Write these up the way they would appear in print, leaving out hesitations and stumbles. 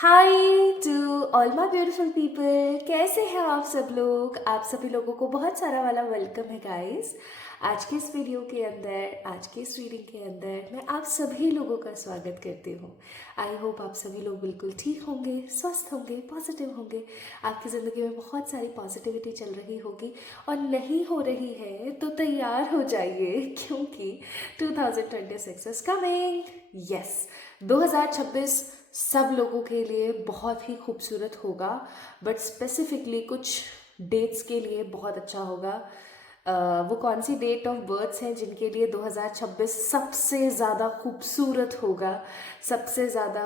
Hi to all my beautiful people. कैसे हैं आप सब लोग? आप सभी लोगों को बहुत सारा वाला वेलकम है गाइस। आज के इस वीडियो के अंदर, आज के इस रीडिंग के अंदर मैं आप सभी लोगों का स्वागत करती हूँ। आई होप आप सभी लोग बिल्कुल ठीक होंगे, स्वस्थ होंगे, पॉजिटिव होंगे। आपकी ज़िंदगी में बहुत सारी पॉजिटिविटी चल रही होगी, और नहीं हो रही है तो तैयार हो जाइए क्योंकि 2026 इज कमिंग। यस, 2026 सब लोगों के लिए बहुत ही खूबसूरत होगा, बट स्पेसिफिकली कुछ डेट्स के लिए बहुत अच्छा होगा। वो कौन सी डेट ऑफ बर्थ्स हैं जिनके लिए 2026 सबसे ज़्यादा खूबसूरत होगा, सबसे ज़्यादा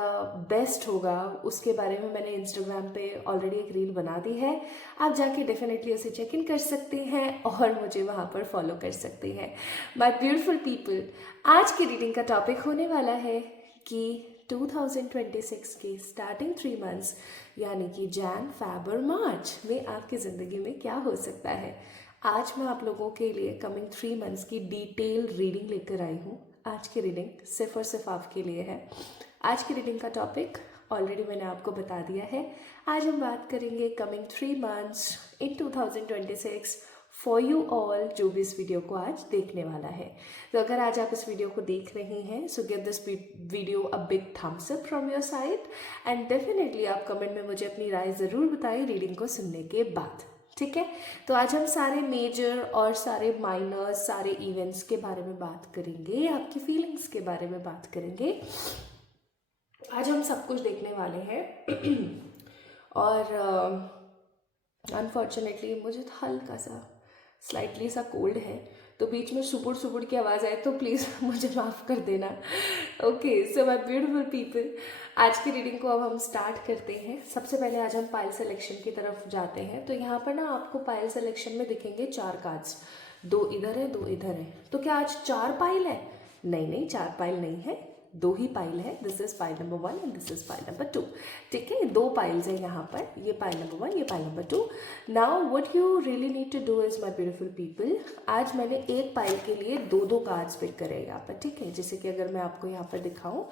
बेस्ट होगा, उसके बारे में मैंने इंस्टाग्राम पे ऑलरेडी एक रील बना दी है। आप जाके डेफिनेटली उसे चेक इन कर सकते हैं और मुझे वहाँ पर फॉलो कर सकते हैं। माय ब्यूटीफुल पीपल, आज की रीडिंग का टॉपिक होने वाला है कि 2026 के स्टार्टिंग 3 मंथ्स यानी कि जैन, फैब और मार्च में आपकी ज़िंदगी में क्या हो सकता है। आज मैं आप लोगों के लिए कमिंग 3 मंथ्स की डिटेल रीडिंग लेकर आई हूँ। आज की रीडिंग सिर्फ और सिर्फ आपके लिए है। आज की रीडिंग का टॉपिक ऑलरेडी मैंने आपको बता दिया है। आज हम बात करेंगे coming 3 months in 2026 for you all, जो भी इस वीडियो को आज देखने वाला है। तो अगर आज आप इस वीडियो को देख रहे हैं, so give this video a big thumbs up from your side, and definitely आप कमेंट में मुझे अपनी राय ज़रूर बताइए रीडिंग को सुनने के बाद। ठीक है, तो आज हम सारे मेजर और सारे माइनर, सारे इवेंट्स के बारे में बात करेंगे, आपकी फीलिंग्स के बारे में बात करेंगे। आज हम सब कुछ देखने वाले हैं और अनफॉर्चुनेटली मुझे हल्का सा स्लाइटली सा कोल्ड है, तो बीच में सुबुड़ सुबुड़ की आवाज़ आए तो प्लीज़ मुझे माफ़ कर देना। Okay, so my beautiful people, आज की रीडिंग को अब हम स्टार्ट करते हैं। सबसे पहले आज हम पाइल सिलेक्शन की तरफ जाते हैं। तो यहाँ पर ना आपको पाइल सिलेक्शन में दिखेंगे 4 कार्ड्स, 2 इधर है, 2 इधर है। तो क्या आज 4 पाइल है? नहीं नहीं, 4 पाइल नहीं है, 2 ही पाइल है। This is pile number 1 and this is pile number 2। ठीक है, 2 पाइल्स है यहाँ पर, ये पाइल नंबर 1, ये pile number 2। Now what you really need to do is my beautiful people, आज मैंने एक पाइल के लिए 2-2 कार्ड्स पिक करे हैं यहाँ पर। ठीक है, जैसे कि अगर मैं आपको यहाँ पर दिखाऊं,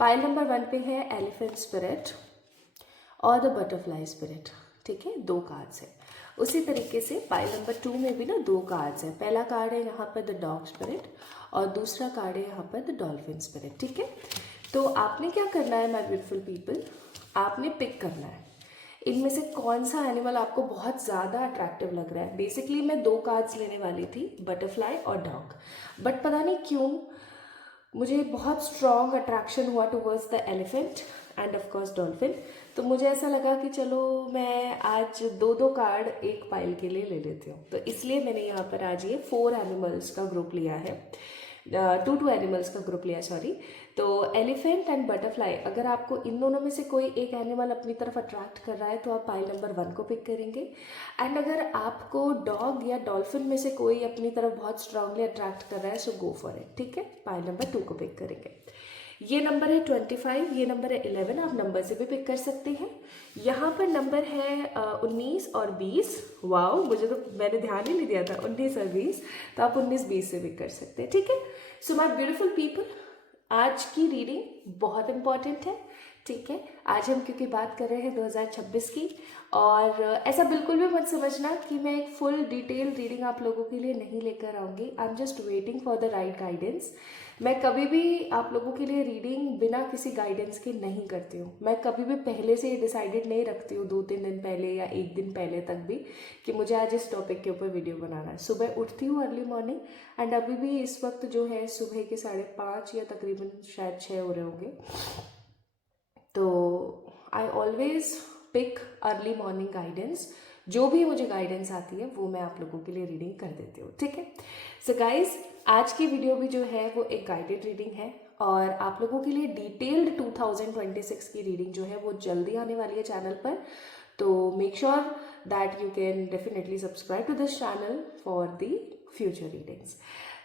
पाइल नंबर 1 पे है एलिफेंट स्पिरिट और द बटरफ्लाई स्पिरिट। ठीक है, 2 कार्ड्स है। उसी तरीके से पाइल नंबर 2 में भी ना 2 कार्ड्स है। पहला कार्ड है यहाँ पर द डॉग स्पिरिट और दूसरा कार्ड है यहाँ पर द डॉल्फिन स्पिरिट। ठीक है, तो आपने क्या करना है माय ब्यूटीफुल पीपल, आपने पिक करना है इनमें से कौन सा एनिमल आपको बहुत ज़्यादा अट्रैक्टिव लग रहा है। बेसिकली मैं 2 कार्ड्स लेने वाली थी, बटरफ्लाई और डॉग, बट पता नहीं क्यों मुझे बहुत स्ट्रॉन्ग अट्रैक्शन हुआ towards the elephant and of course dolphin. तो मुझे ऐसा लगा कि चलो मैं आज 2-2 कार्ड एक पाइल के लिए ले लेती हूँ। तो इसलिए मैंने यहाँ पर आज ये 4 एनिमल्स का ग्रुप लिया है, 2 एनिमल्स का ग्रुप लिया, सॉरी। तो एलिफेंट एंड बटरफ्लाई, अगर आपको इन दोनों में से कोई एक एनिमल अपनी तरफ अट्रैक्ट कर रहा है तो आप पाइल नंबर 1 को पिक करेंगे। एंड अगर आपको डॉग या डॉल्फिन में से कोई अपनी तरफ बहुत स्ट्रांगली अट्रैक्ट कर रहा है, सो गो फॉर इट। ठीक है, पाइल नंबर 2 को पिक करेंगे। ये नंबर है 25, ये नंबर है 11, आप नंबर से भी पिक कर सकते हैं। यहाँ पर नंबर है 19 और 20। वाओ, मुझे तो मैंने ध्यान ही नहीं दिया था, 19 और 20, तो आप 19-20 से पिक कर सकते हैं। ठीक है, सो माय ब्यूटीफुल पीपल, आज की रीडिंग बहुत इंपॉर्टेंट है। ठीक है, आज हम क्योंकि बात कर रहे हैं 2026 की, और ऐसा बिल्कुल भी मत समझना कि मैं एक फुल डिटेल रीडिंग आप लोगों के लिए नहीं लेकर आऊँगी। I am just waiting for the right guidance. मैं कभी भी आप लोगों के लिए रीडिंग बिना किसी गाइडेंस के नहीं करती हूँ। मैं कभी भी पहले से डिसाइडेड नहीं रखती हूँ 2-3 दिन पहले या 1 दिन पहले तक भी कि मुझे आज इस टॉपिक के ऊपर वीडियो बनाना है। सुबह उठती हूँ अर्ली मॉर्निंग, एंड अभी भी इस वक्त जो है सुबह के 5:30 या तकरीबन शायद 6 हो रहे होंगे। तो I always pick early morning guidance. जो भी मुझे गाइडेंस आती है वो मैं आप लोगों के लिए रीडिंग कर देती हूँ। ठीक है, सो गाइज, आज की वीडियो भी जो है वो एक गाइडेड रीडिंग है, और आप लोगों के लिए डिटेल्ड 2026 की रीडिंग जो है वो जल्दी आने वाली है चैनल पर। तो make sure that you can definitely subscribe to this channel for the future readings.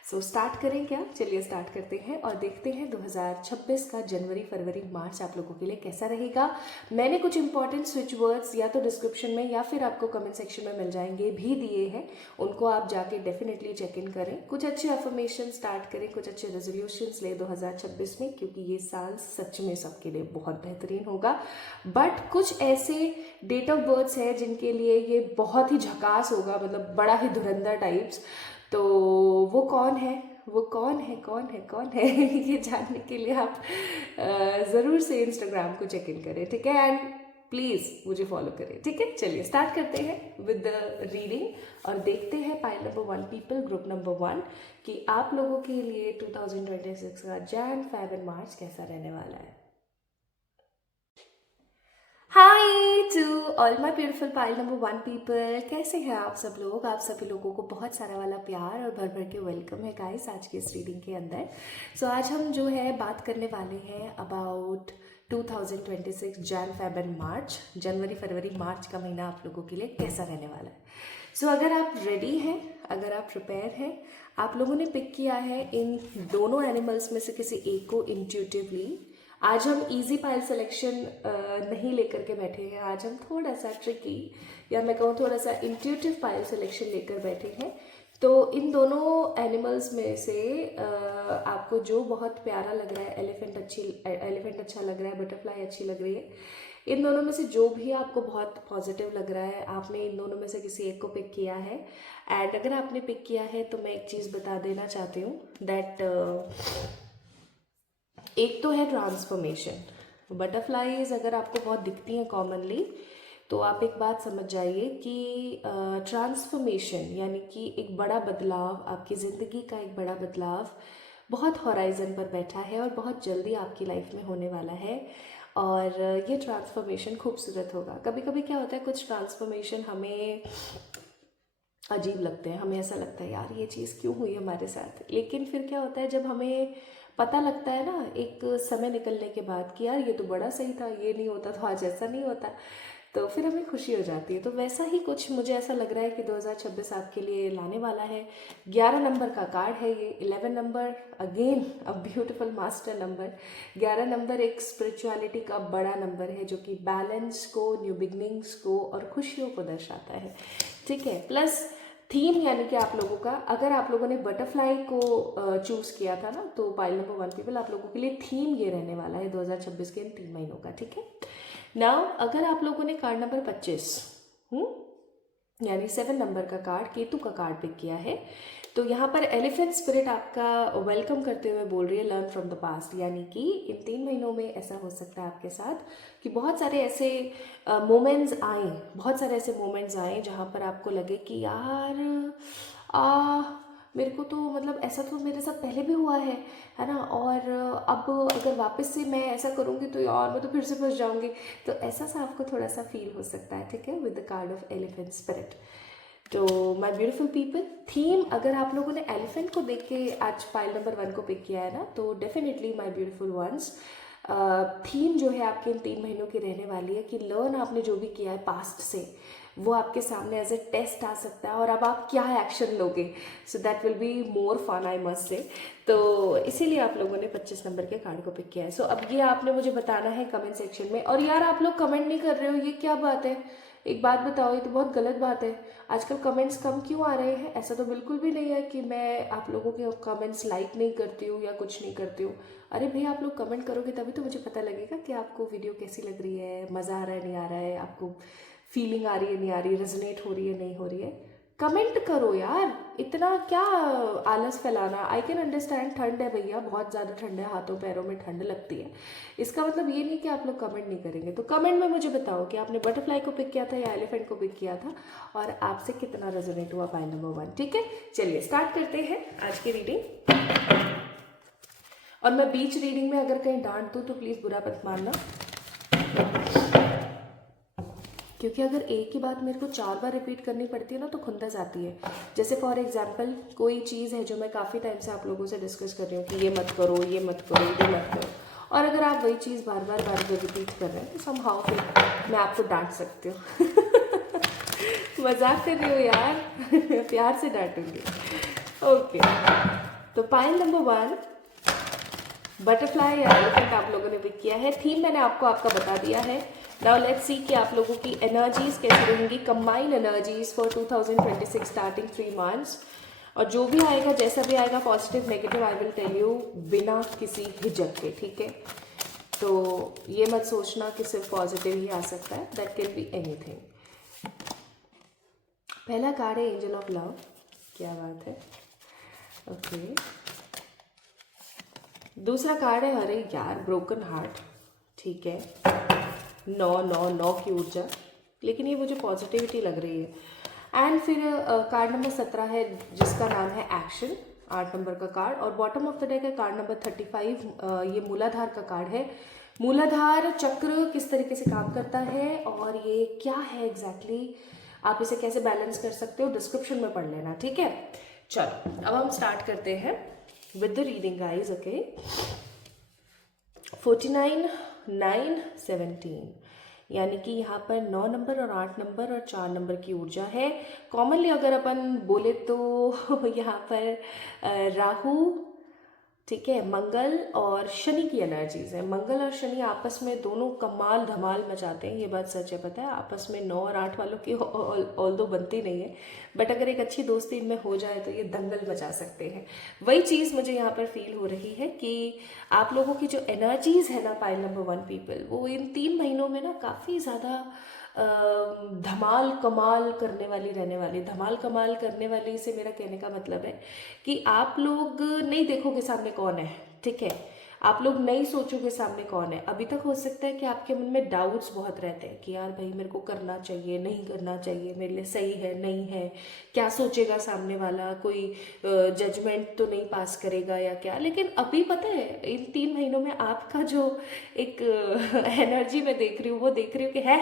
So start करें क्या? चलिए स्टार्ट करते हैं और देखते हैं 2026 का जनवरी, फरवरी, मार्च आप लोगों के लिए कैसा रहेगा। मैंने कुछ इंपॉर्टेंट स्विच वर्ड्स या तो डिस्क्रिप्शन में या फिर आपको कमेंट सेक्शन में मिल जाएंगे भी दिए हैं, उनको आप जाके डेफिनेटली चेक इन करें। कुछ अच्छे अफर्मेशन स्टार्ट करें, कुछ अच्छे रेजोल्यूशंस ले 2026 में, क्योंकि ये साल सच में सबके लिए बहुत बेहतरीन होगा। बट कुछ ऐसे डेट ऑफ बर्थ्स है जिनके लिए ये बहुत ही झकास होगा, मतलब बड़ा ही धुरंधर टाइप्स। तो वो कौन है, वो कौन है, कौन है, कौन है ये जानने के लिए आप ज़रूर से इंस्टाग्राम को चेक इन करें, ठीक है। एंड प्लीज़ मुझे फॉलो करें, ठीक है। चलिए स्टार्ट करते हैं विद द रीडिंग और देखते हैं pile number 1 people, group number 1, कि आप लोगों के लिए 2026 का जैन, फेब एंड मार्च कैसा रहने वाला है। Hi to all my beautiful pile number 1 people, कैसे हैं आप सब लोग। आप सभी लोगों को बहुत सारा वाला प्यार और भर भर के वेलकम है गाइस आज की इस रीडिंग के अंदर। सो आज हम जो है बात करने वाले हैं अबाउट 2026 जैन, फेब एंड मार्च, जनवरी, फरवरी, मार्च का महीना आप लोगों के लिए कैसा रहने वाला है। सो अगर आप रेडी हैं, अगर आप प्रिपेयर हैं, आप लोगों ने पिक किया है इन दोनों एनिमल्स में से किसी एक को इंट्यूटिवली। आज हम इजी पाइल सिलेक्शन नहीं लेकर के बैठे हैं, आज हम थोड़ा सा ट्रिकी या मैं कहूँ थोड़ा सा इंट्यूटिव पाइल सिलेक्शन लेकर बैठे हैं। तो इन दोनों एनिमल्स में से आपको जो बहुत प्यारा लग रहा है, एलिफेंट अच्छा लग रहा है, बटरफ्लाई अच्छी लग रही है, इन दोनों में से जो भी आपको बहुत पॉजिटिव लग रहा है, आपने इन दोनों में से किसी एक को पिक किया है। एंड अगर आपने पिक किया है तो मैं एक चीज़ बता देना चाहती हूँ दैट एक तो है ट्रांसफॉर्मेशन। बटरफ्लाईज अगर आपको बहुत दिखती हैं कॉमनली, तो आप एक बात समझ जाइए कि ट्रांसफॉर्मेशन यानी कि एक बड़ा बदलाव, आपकी ज़िंदगी का एक बड़ा बदलाव बहुत हॉराइजन पर बैठा है और बहुत जल्दी आपकी लाइफ में होने वाला है। और ये ट्रांसफॉर्मेशन खूबसूरत होगा। कभी कभी क्या होता है, कुछ ट्रांसफॉर्मेशन हमें अजीब लगते हैं, हमें ऐसा लगता है यार ये चीज़ क्यों हुई हमारे साथ। लेकिन फिर क्या होता है, जब हमें पता लगता है ना एक समय निकलने के बाद कि यार ये तो बड़ा सही था, ये नहीं होता तो आज ऐसा नहीं होता, तो फिर हमें खुशी हो जाती है। तो वैसा ही कुछ मुझे ऐसा लग रहा है कि 2026 आपके लिए लाने वाला है। 11 नंबर का कार्ड है ये, 11 number again a beautiful master number. 11 number एक स्पिरिचुअलिटी का बड़ा नंबर है जो कि बैलेंस को, न्यू बिगनिंग्स को और खुशियों को दर्शाता है, ठीक है। प्लस थीम यानी कि आप लोगों का, अगर आप लोगों ने बटरफ्लाई को चूज़ किया था ना, तो पाइल नंबर 1 पीपल आप लोगों के लिए थीम ये रहने वाला है 2026 के इन 3 महीनों का, ठीक है। नाउ अगर आप लोगों ने कार्ड नंबर 25 यानी 7 नंबर का कार्ड, केतु का कार्ड पिक किया है, तो यहाँ पर एलिफेंट स्पिरिट आपका वेलकम करते हुए बोल रही है लर्न फ्रॉम द पास्ट। यानी कि इन 3 महीनों में ऐसा हो सकता है आपके साथ कि बहुत सारे ऐसे मोमेंट्स आए, बहुत सारे ऐसे मोमेंट्स आए जहाँ पर आपको लगे कि यार मेरे को तो मतलब ऐसा तो मेरे साथ पहले भी हुआ है ना, और अब अगर वापस से मैं ऐसा करूँगी तो यार मैं तो फिर से फंस जाऊँगी। तो ऐसा सा आपको थोड़ा सा फील हो सकता है, ठीक है, with the card of elephant spirit. तो माय ब्यूटीफुल पीपल, थीम अगर आप लोगों ने एलिफेंट को देख के आज पाइल नंबर 1 को पिक किया है ना, तो definitely my beautiful ones, theme जो है आपके इन 3 महीनों की रहने वाली है कि लर्न आपने जो भी किया है पास्ट से, वो आपके सामने एज ए टेस्ट आ सकता है और अब आप क्या एक्शन लोगे। So that will be more fun, I must say. तो इसीलिए आप लोगों ने 25 नंबर के कार्ड को पिक किया है। सो अब ये आपने मुझे बताना है कमेंट सेक्शन में। और यार आप लोग कमेंट नहीं कर रहे हो, ये क्या बात है, एक बात बताओ, ये तो बहुत गलत बात है। आजकल कमेंट्स कम क्यों आ रहे हैं? ऐसा तो बिल्कुल भी नहीं है कि मैं आप लोगों के कमेंट्स लाइक नहीं करती हूँ या कुछ नहीं करती हूँ। अरे भैया आप लोग कमेंट करोगे तभी तो मुझे पता लगेगा कि आपको वीडियो कैसी लग रही है, मज़ा आ रहा है नहीं आ रहा है, आपको फीलिंग आ रही है नहीं आ रही है, रेजोनेट हो रही है नहीं हो रही है। कमेंट करो यार, इतना क्या आलस फैलाना। आई कैन अंडरस्टैंड, ठंड है भैया, बहुत ज़्यादा ठंड है, हाथों पैरों में ठंड लगती है। इसका मतलब ये नहीं कि आप लोग कमेंट नहीं करेंगे। तो कमेंट में मुझे बताओ कि आपने बटरफ्लाई को पिक किया था या एलिफेंट को पिक किया था और आपसे कितना रेजोनेट हुआ पाइल नंबर 1, ठीक है। चलिए स्टार्ट करते हैं आज की रीडिंग। और मैं बीच रीडिंग में अगर कहीं डांट दूँ तो प्लीज़ बुरा मत मानना, क्योंकि अगर एक ही बात मेरे को 4 बार रिपीट करनी पड़ती है ना तो खुंदस आती है। जैसे फॉर एग्जांपल कोई चीज़ है जो मैं काफ़ी टाइम से आप लोगों से डिस्कस कर रही हूँ कि ये मत करो, ये मत करो, ये मत करो, और अगर आप वही चीज़ बार बार रिपीट कर रहे हैं तो समहाउ फिर मैं आपको डांट सकती हूँ। मजाक कर रही हो यार, प्यार से डांटूंगी, ओके। तो पाइल नंबर 1 बटरफ्लाई या एलिफेंट आप लोगों ने पिक किया है। थीम मैंने आपको आपका बता दिया है। नाउ लेट्स सी कि आप लोगों की एनर्जीज कैसी रहेंगी, combined energies for 2026 starting 3 months. और जो भी आएगा, जैसा भी आएगा, positive negative, I will tell you बिना किसी हिचक के, ठीक है। तो ये मत सोचना कि सिर्फ पॉजिटिव ही आ सकता है, दैट कैन बी एनीथिंग। पहला कार्ड है एंजल ऑफ लव, क्या बात है, ओके। दूसरा कार्ड है अरे यार ब्रोकन हार्ट, ठीक है। 9 की ऊर्जा, लेकिन ये मुझे पॉजिटिविटी लग रही है। एंड फिर कार्ड नंबर 17 है जिसका नाम है एक्शन, 8 नंबर का कार्ड। और बॉटम ऑफ द डेक है कार्ड नंबर 35, ये मूलाधार का कार्ड है। मूलाधार चक्र किस तरीके से काम करता है और ये क्या है एग्जैक्टली, आप इसे कैसे बैलेंस कर सकते हो, डिस्क्रिप्शन में पढ़ लेना, ठीक है। चलो अब हम स्टार्ट करते हैं with the reading guys, okay. 49, 9, 17 यानी कि यहाँ पर 9 नंबर और 8 नंबर और 4 नंबर की ऊर्जा है। कॉमनली अगर अपन बोले तो यहाँ पर राहु, ठीक है, मंगल और शनि की एनर्जीज है। मंगल और शनि आपस में दोनों कमाल धमाल मचाते हैं, ये बात सच है, पता है। आपस में 9 और 8 वालों की ऑल दो बनती नहीं है, बट अगर एक अच्छी दोस्ती इनमें हो जाए तो ये दंगल मचा सकते हैं। वही चीज़ मुझे यहाँ पर फील हो रही है कि आप लोगों की जो एनर्जीज है ना पाइल नंबर 1 पीपल, वो इन 3 महीनों में ना काफ़ी ज़्यादा धमाल कमाल करने वाली रहने वाली। धमाल कमाल करने वाली से मेरा कहने का मतलब है कि आप लोग नहीं देखोगे सामने कौन है, ठीक है। आप लोग नहीं सोचोगे सामने कौन है। अभी तक हो सकता है कि आपके मन में डाउट्स बहुत रहते हैं कि यार भाई मेरे को करना चाहिए, नहीं करना चाहिए, मेरे लिए सही है, नहीं है, क्या सोचेगा सामने वाला, कोई जजमेंट तो नहीं पास करेगा या क्या। लेकिन अभी पता है इन 3 महीनों में आपका जो एक एनर्जी मैं देख रही हूँ, वो देख रही हूँ कि है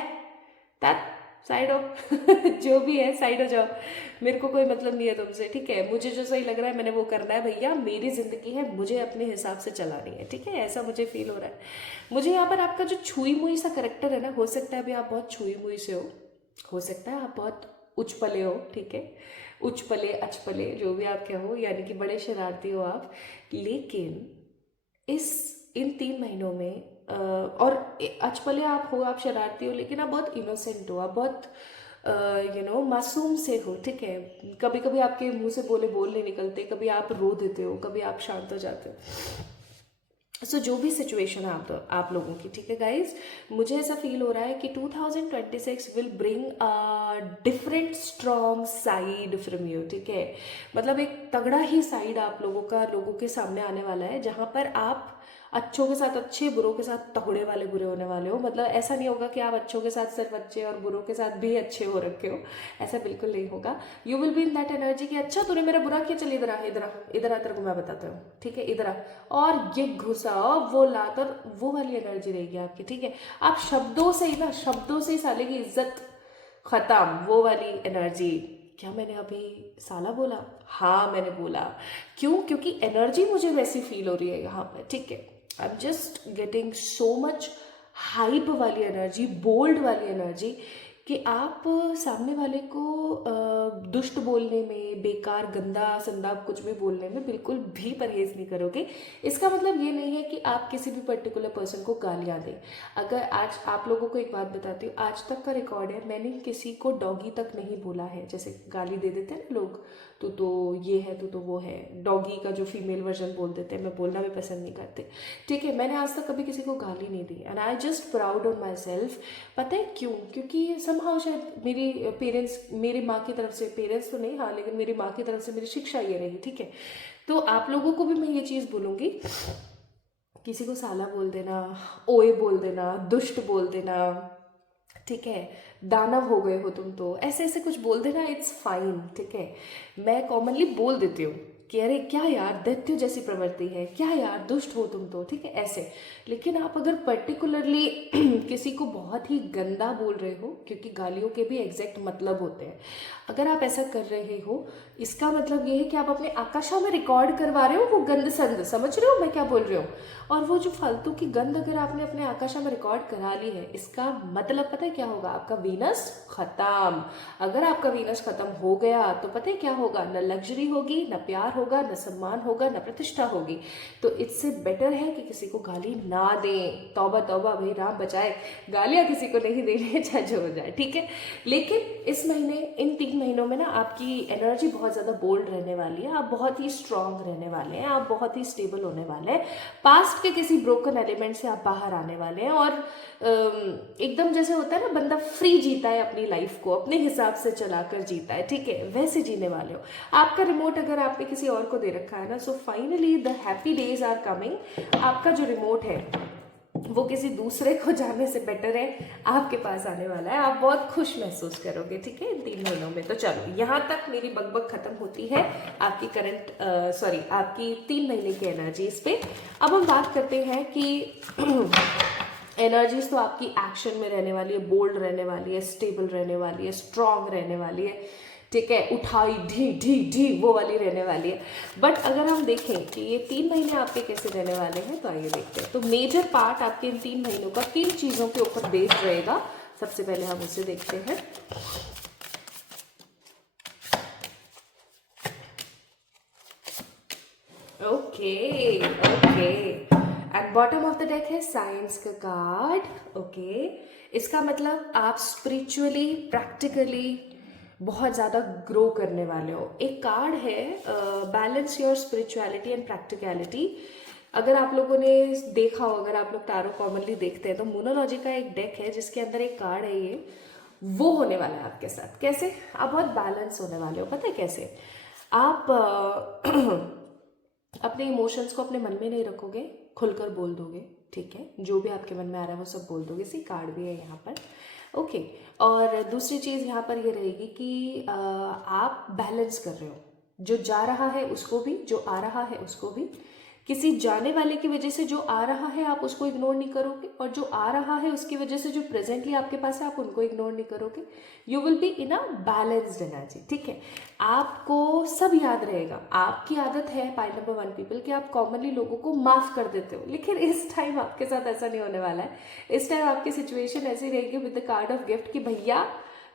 साइड हो जो भी है साइड हो जाओ, मेरे को कोई मतलब नहीं है तुमसे, ठीक है। मुझे जो सही लग रहा है मैंने वो करना है भैया, मेरी जिंदगी है, मुझे अपने हिसाब से चलानी है, ठीक है। ऐसा मुझे फील हो रहा है। मुझे यहाँ पर आपका जो छुई मुई सा करेक्टर है ना, हो सकता है अभी आप बहुत छुई मुई से हो सकता है आप बहुत उछपले हो, ठीक है। उछपले अचपले जो भी आप क्या हो, यानी कि बड़े शरारती हो आप। लेकिन इन 3 महीनों में और अचपले आप हो, आप शरारती हो, लेकिन आप बहुत इनोसेंट हो, आप बहुत मासूम से हो, ठीक है। कभी कभी आपके मुंह से बोल नहीं निकलते, कभी आप रो देते हो, कभी आप शांत हो जाते हो। सो जो भी सिचुएशन है आप लोगों की, ठीक है गाइज, मुझे ऐसा फील हो रहा है कि 2026 will bring a different strong side from you, ठीक है। मतलब एक तगड़ा ही साइड आप लोगों के सामने आने वाला है, जहां पर आप अच्छों के साथ अच्छे, बुरों के साथ तगड़े वाले बुरे होने वाले हो। मतलब ऐसा नहीं होगा कि आप अच्छों के साथ सिर्फ अच्छे और बुरों के साथ भी अच्छे हो रखे हो, ऐसा बिल्कुल नहीं होगा। You will be in that energy कि अच्छा तूने मेरा बुरा किया, चल इधर आ, इधर आ, इधर आ, तेरे को मैं बताता हूँ, ठीक है, इधर आ। और ये घुसा और वो लात, और वो वाली एनर्जी रहेगी आपकी, ठीक है। आप शब्दों से ही ना, शब्दों से ही साले की इज्जत खत्म, वो वाली एनर्जी। क्या मैंने अभी साला बोला? हाँ मैंने बोला। क्यों? क्योंकि एनर्जी मुझे वैसी फील हो रही है यहाँ पर, ठीक है। I am just getting so much hype वाली एनर्जी, बोल्ड वाली एनर्जी, कि आप सामने वाले को दुष्ट बोलने में, बेकार गंदा संदाब कुछ भी बोलने में बिल्कुल भी परहेज नहीं करोगे। इसका मतलब ये नहीं है कि आप किसी भी पर्टिकुलर पर्सन को गालियाँ दें। अगर आज आप लोगों को एक बात बताती हूँ, आज तक का रिकॉर्ड है, मैंने किसी को डॉगी तक नहीं बोला है। जैसे गाली दे देते हैं ना लोग, तू तो ये है, तू तो वो है, डॉगी का जो फीमेल वर्जन बोल देते हैं, मैं बोलना भी पसंद नहीं करते, ठीक है। मैंने आज तक कभी किसी को गाली नहीं दी, and I just proud on myself. पता है क्यों? क्योंकि समहाउ शायद मेरी पेरेंट्स, मेरी माँ की तरफ से, पेरेंट्स तो नहीं हाँ, लेकिन मेरी माँ की तरफ से मेरी शिक्षा ये रही, ठीक है। तो आप लोगों को भी मैं ये चीज़ बोलूँगी, किसी को साला बोल देना, ओए बोल देना, दुष्ट बोल देना, ठीक है, दानव हो गए हो तुम तो, ऐसे ऐसे कुछ बोल देना, इट्स फाइन, ठीक है। मैं कॉमनली बोल देती हूँ कि अरे क्या यार दैत्य जैसी प्रवृत्ति है, क्या यार दुष्ट हो तुम तो, ठीक है, ऐसे। लेकिन आप अगर पर्टिकुलरली किसी को बहुत ही गंदा बोल रहे हो, क्योंकि गालियों के भी एग्जैक्ट मतलब होते हैं, अगर आप ऐसा कर रहे हो, इसका मतलब ये है कि आप अपने आकाशा में रिकॉर्ड करवा रहे हो वो गंद संद, समझ रहे हो मैं क्या बोल रही हूँ। और वो जो फालतू की गंद अगर आपने अपने आकाशा में रिकॉर्ड करा ली है, इसका मतलब पता है क्या होगा? आपका वीनस खत्म। अगर आपका वीनस खत्म हो गया तो पता है क्या होगा? न लग्जरी होगी, न प्यार होगा, ना सम्मान होगा, ना प्रतिष्ठा होगी। तो इससे बेटर है कि किसी को गाली ना दें। तौबा तौबा भाई, राम बचाए, गालियाँ किसी को नहीं देनी है, चाहे जो हो जाए, ठीक है। लेकिन इस महीने, इन 3 महीनों में ना आपकी एनर्जी बहुत ज़्यादा बोल्ड रहने वाली है, आप बहुत ही स्ट्रांग रहने वाले हैं, आप बहुत ही स्टेबल होने वाले हैं। पास्ट के किसी ब्रोकन एलिमेंट से आप बाहर आने वाले हैं और एकदम जैसे होता है ना, बंदा फ्री जीता है अपनी लाइफ को, अपने हिसाब से चलाकर जीता है, ठीक है, वैसे जीने वाले हो। आपका रिमोट अगर आपने किसी और को दे रखा है ना, so finally the happy days are coming. आपका जो रिमोट है वो किसी दूसरे को जाने से बेटर है आपके पास आने वाला है। आप बहुत खुश महसूस करोगे, ठीक है, इन 3 महीनों में। तो चलो, यहाँ तक मेरी बकबक खत्म होती है आपकी आपकी 3 महीने की एनर्जीज पे। अब हम बात करते हैं कि एनर्जीज तो आपकी एक्शन में रहने वाली है, बोल्ड रहने वाली है, स्टेबल रहने वाली है, स्ट्रांग रहने वाली है, ठीक है, उठाई ढी ढी ढी वो वाली रहने वाली है। बट अगर हम देखें कि ये 3 महीने आपके कैसे रहने वाले हैं, तो आइए देखते हैं। तो मेजर पार्ट आपके इन 3 महीनों का किन चीज़ों के ऊपर बेस्ड रहेगा, सबसे पहले हम उसे देखते हैं। Okay okay, at bottom of the deck है साइंस का कार्ड। ओके, इसका मतलब आप स्पिरिचुअली, प्रैक्टिकली बहुत ज़्यादा ग्रो करने वाले हो। एक कार्ड है balance your spirituality and practicality. अगर आप लोगों ने देखा हो, अगर आप लोग टैरो कॉमनली देखते हैं, तो मोनोलॉजी का एक डेक है जिसके अंदर एक कार्ड है, ये वो होने वाला है आपके साथ। कैसे? आप बहुत बैलेंस होने वाले हो। पता है कैसे? आप अपने इमोशंस को अपने मन में नहीं रखोगे, खुलकर बोल दोगे, ठीक है, जो भी आपके मन में आ रहा है वो सब बोल दोगे। सी कार्ड भी है यहाँ पर। ओके, और दूसरी चीज़ यहाँ पर ये रहेगी कि आप बैलेंस कर रहे हो, जो जा रहा है उसको भी, जो आ रहा है उसको भी। किसी जाने वाले की वजह से जो आ रहा है आप उसको इग्नोर नहीं करोगे, और जो आ रहा है उसकी वजह से जो प्रेजेंटली आपके पास है आप उनको इग्नोर नहीं करोगे। You will be in a balanced energy, ठीक है। आपको सब याद रहेगा। आपकी आदत है, पॉइंट नंबर 1 पीपल, कि आप कॉमनली लोगों को माफ कर देते हो, लेकिन इस टाइम आपके साथ ऐसा नहीं होने वाला है। इस टाइम आपकी सिचुएशन ऐसी रहेगी with the card of gift कि भैया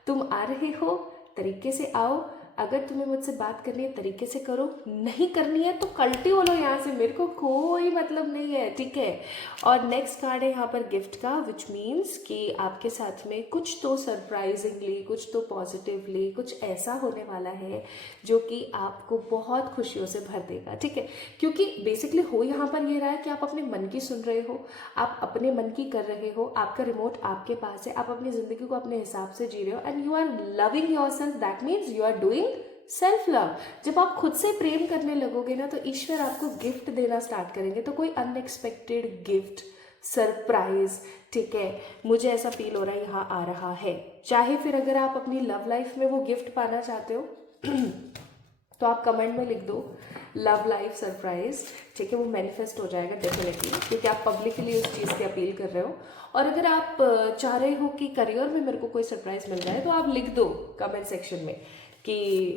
तुम आ रहे हो, तरीके से आओ, अगर तुम्हें मुझसे बात करनी है तरीके से करो, नहीं करनी है तो कल्टी बोलो यहाँ से, मेरे को कोई मतलब नहीं है, ठीक है। और नेक्स्ट कार्ड है यहाँ पर गिफ्ट का, विच मीन्स कि आपके साथ में कुछ तो सरप्राइजिंगली, कुछ तो पॉजिटिवली, कुछ ऐसा होने वाला है जो कि आपको बहुत खुशियों से भर देगा, ठीक है। क्योंकि बेसिकली हो यहाँ पर ये रहा है कि आप अपने मन की सुन रहे हो, आप अपने मन की कर रहे हो, आपका रिमोट आपके पास है, आप अपनी जिंदगी को अपने हिसाब से जी रहे हो, and you are loving yourself. That means you are doing self love. जब आप खुद से प्रेम करने लगोगे ना, तो ईश्वर आपको गिफ्ट देना स्टार्ट करेंगे। तो कोई अनएक्सपेक्टेड गिफ्ट, सरप्राइज, ठीक है, मुझे ऐसा फील हो रहा है यहाँ आ रहा है। चाहे फिर अगर आप अपनी लव लाइफ में वो गिफ्ट पाना चाहते हो तो आप कमेंट में लिख दो लव लाइफ सरप्राइज, ठीक है, वो मैनिफेस्ट हो जाएगा डेफिनेटली, क्योंकि आप पब्लिकली उस चीज़ की अपील कर रहे हो। और अगर आप चाह रहे हो कि करियर में मेरे को कोई सरप्राइज मिल जाए, तो आप लिख दो कमेंट सेक्शन में कि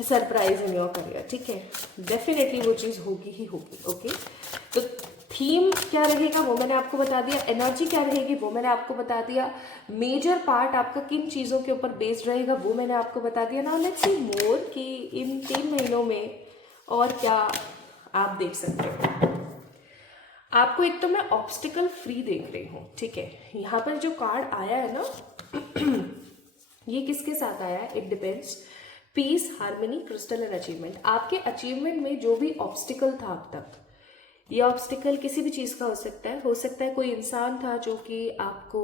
सरप्राइज इन योर करियर, ठीक है, डेफिनेटली वो चीज़ होगी ही होगी। ओके, तो थीम क्या रहेगा वो मैंने आपको बता दिया, एनर्जी क्या रहेगी वो मैंने आपको बता दिया, मेजर पार्ट आपका किन चीज़ों के ऊपर बेस्ड रहेगा वो मैंने आपको बता दिया। नाउ लेट्स सी मोर कि इन 3 महीनों में और क्या आप देख सकते हो। आपको एक तो मैं ऑब्स्टिकल फ्री देख रही हूँ, ठीक है। यहाँ पर जो कार्ड आया है ना ये किसके साथ आया है, it depends. Peace, harmony, crystal and achievement. आपके अचीवमेंट में जो भी ऑब्स्टिकल था अब तक, ये ऑब्स्टिकल किसी भी चीज़ का हो सकता है कोई इंसान था जो कि आपको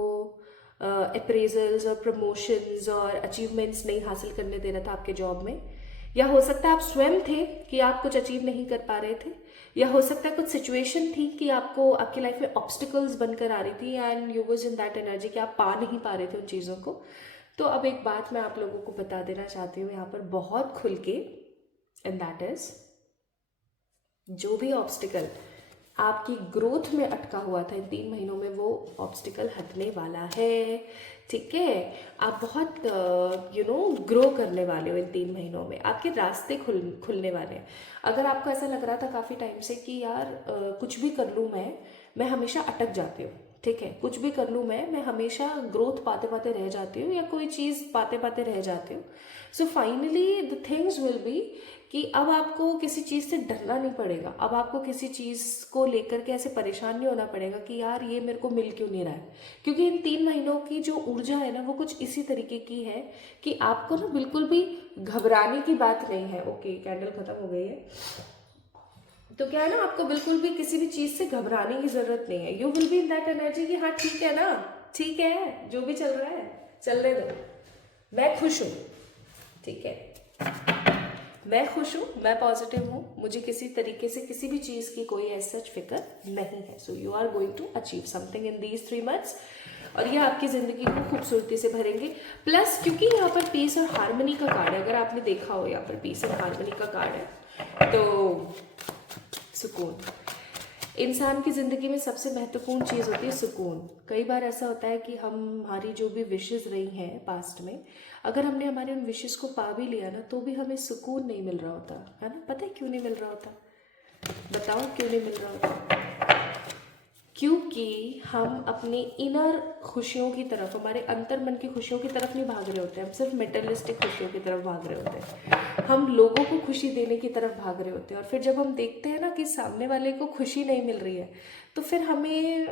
अप्रेजल्स और प्रमोशंस और अचीवमेंट्स नहीं हासिल करने दे रहा था आपके जॉब में, या हो सकता है आप स्वयं थे कि आप कुछ अचीव नहीं कर पा रहे थे, या हो सकता है कुछ सिचुएशन थी कि आपको आपकी लाइफ में ऑब्स्टिकल्स बनकर आ रही थी and you was in that energy कि आप पा नहीं पा रहे थे उन चीज़ों को। तो अब एक बात मैं आप लोगों को बता देना चाहती हूँ यहाँ पर बहुत खुल के, एंड दैट इज, जो भी ऑब्स्टिकल आपकी ग्रोथ में अटका हुआ था इन 3 महीनों में, वो ऑब्स्टिकल हटने वाला है, ठीक है। आप बहुत ग्रो करने वाले हो इन 3 महीनों में, आपके रास्ते खुलने वाले हैं। अगर आपको ऐसा लग रहा था काफ़ी टाइम से कि यार कुछ भी कर लूँ मैं हमेशा अटक जाती हूँ, ठीक है, कुछ भी कर लूँ मैं हमेशा ग्रोथ पाते पाते रह जाती हूँ, या कोई चीज़ पाते पाते रह जाती हूँ। सो finally the things will be कि अब आपको किसी चीज़ से डरना नहीं पड़ेगा, अब आपको किसी चीज़ को लेकर के ऐसे परेशान नहीं होना पड़ेगा कि यार ये मेरे को मिल क्यों नहीं रहा है। क्योंकि इन 3 महीनों की जो ऊर्जा है ना वो कुछ इसी तरीके की है कि आपको ना बिल्कुल भी घबराने की बात नहीं है। ओके, कैंडल खत्म हो गई है। तो क्या है ना, आपको बिल्कुल भी किसी भी चीज़ से घबराने की ज़रूरत नहीं है। You will be in that energy कि हाँ ठीक है ना, ठीक है, जो भी चल रहा है चलने दो, मैं खुश हूँ, ठीक है, मैं खुश हूँ, मैं पॉजिटिव हूँ, मुझे किसी तरीके से किसी भी चीज़ की कोई ऐसा फिक्र नहीं है। So you are going to achieve something in these 3 months और ये आपकी ज़िंदगी को खूबसूरती से भरेंगे। प्लस क्योंकि यहाँ पर पीस और हारमोनी का कार्ड है, अगर आपने देखा हो यहाँ पर पीस और हारमोनी का कार्ड है, तो सुकून इंसान की ज़िंदगी में सबसे महत्वपूर्ण चीज़ होती है सुकून। कई बार ऐसा होता है कि हमारी जो भी विशेज़ रही हैं पास्ट में, अगर हमने हमारे उन विशेज़ को पा भी लिया ना तो भी हमें सुकून नहीं मिल रहा होता है ना। पता है क्यों नहीं मिल रहा होता? बताओ क्यों नहीं मिल रहा होता? क्योंकि हम अपनी इनर खुशियों की तरफ, हमारे अंतर मन की खुशियों की तरफ नहीं भाग रहे होते, हम सिर्फ मेटेरियलिस्टिक खुशियों की तरफ भाग रहे होते हैं, हम लोगों को खुशी देने की तरफ भाग रहे होते हैं। और फिर जब हम देखते हैं ना कि सामने वाले को खुशी नहीं मिल रही है तो फिर हमें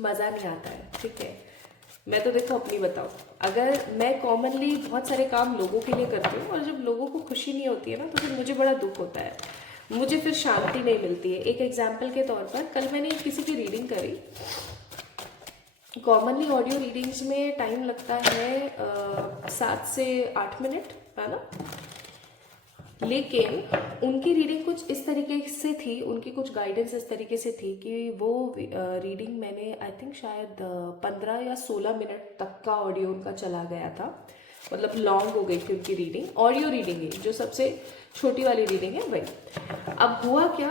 मज़ा नहीं आता है, ठीक है। मैं तो देखो अपनी बताऊँ, अगर मैं कॉमनली बहुत सारे काम लोगों के लिए करती हूँ और जब लोगों को खुशी नहीं होती है ना तो फिर मुझे बड़ा दुख होता है, मुझे फिर शांति नहीं मिलती है। एक एग्जाम्पल के तौर पर कल मैंने किसी की रीडिंग करी। कॉमनली ऑडियो रीडिंग्स में टाइम लगता है 7 से 8 मिनट, है ना, लेकिन उनकी रीडिंग कुछ इस तरीके से थी, उनकी कुछ गाइडेंस इस तरीके से थी कि वो रीडिंग मैंने आई थिंक शायद 15 या 16 मिनट तक का ऑडियो उनका चला गया था, मतलब लॉन्ग हो गई थी उनकी रीडिंग। ऑडियो रीडिंग है जो सबसे छोटी वाली रीडिंग है वही। अब हुआ क्या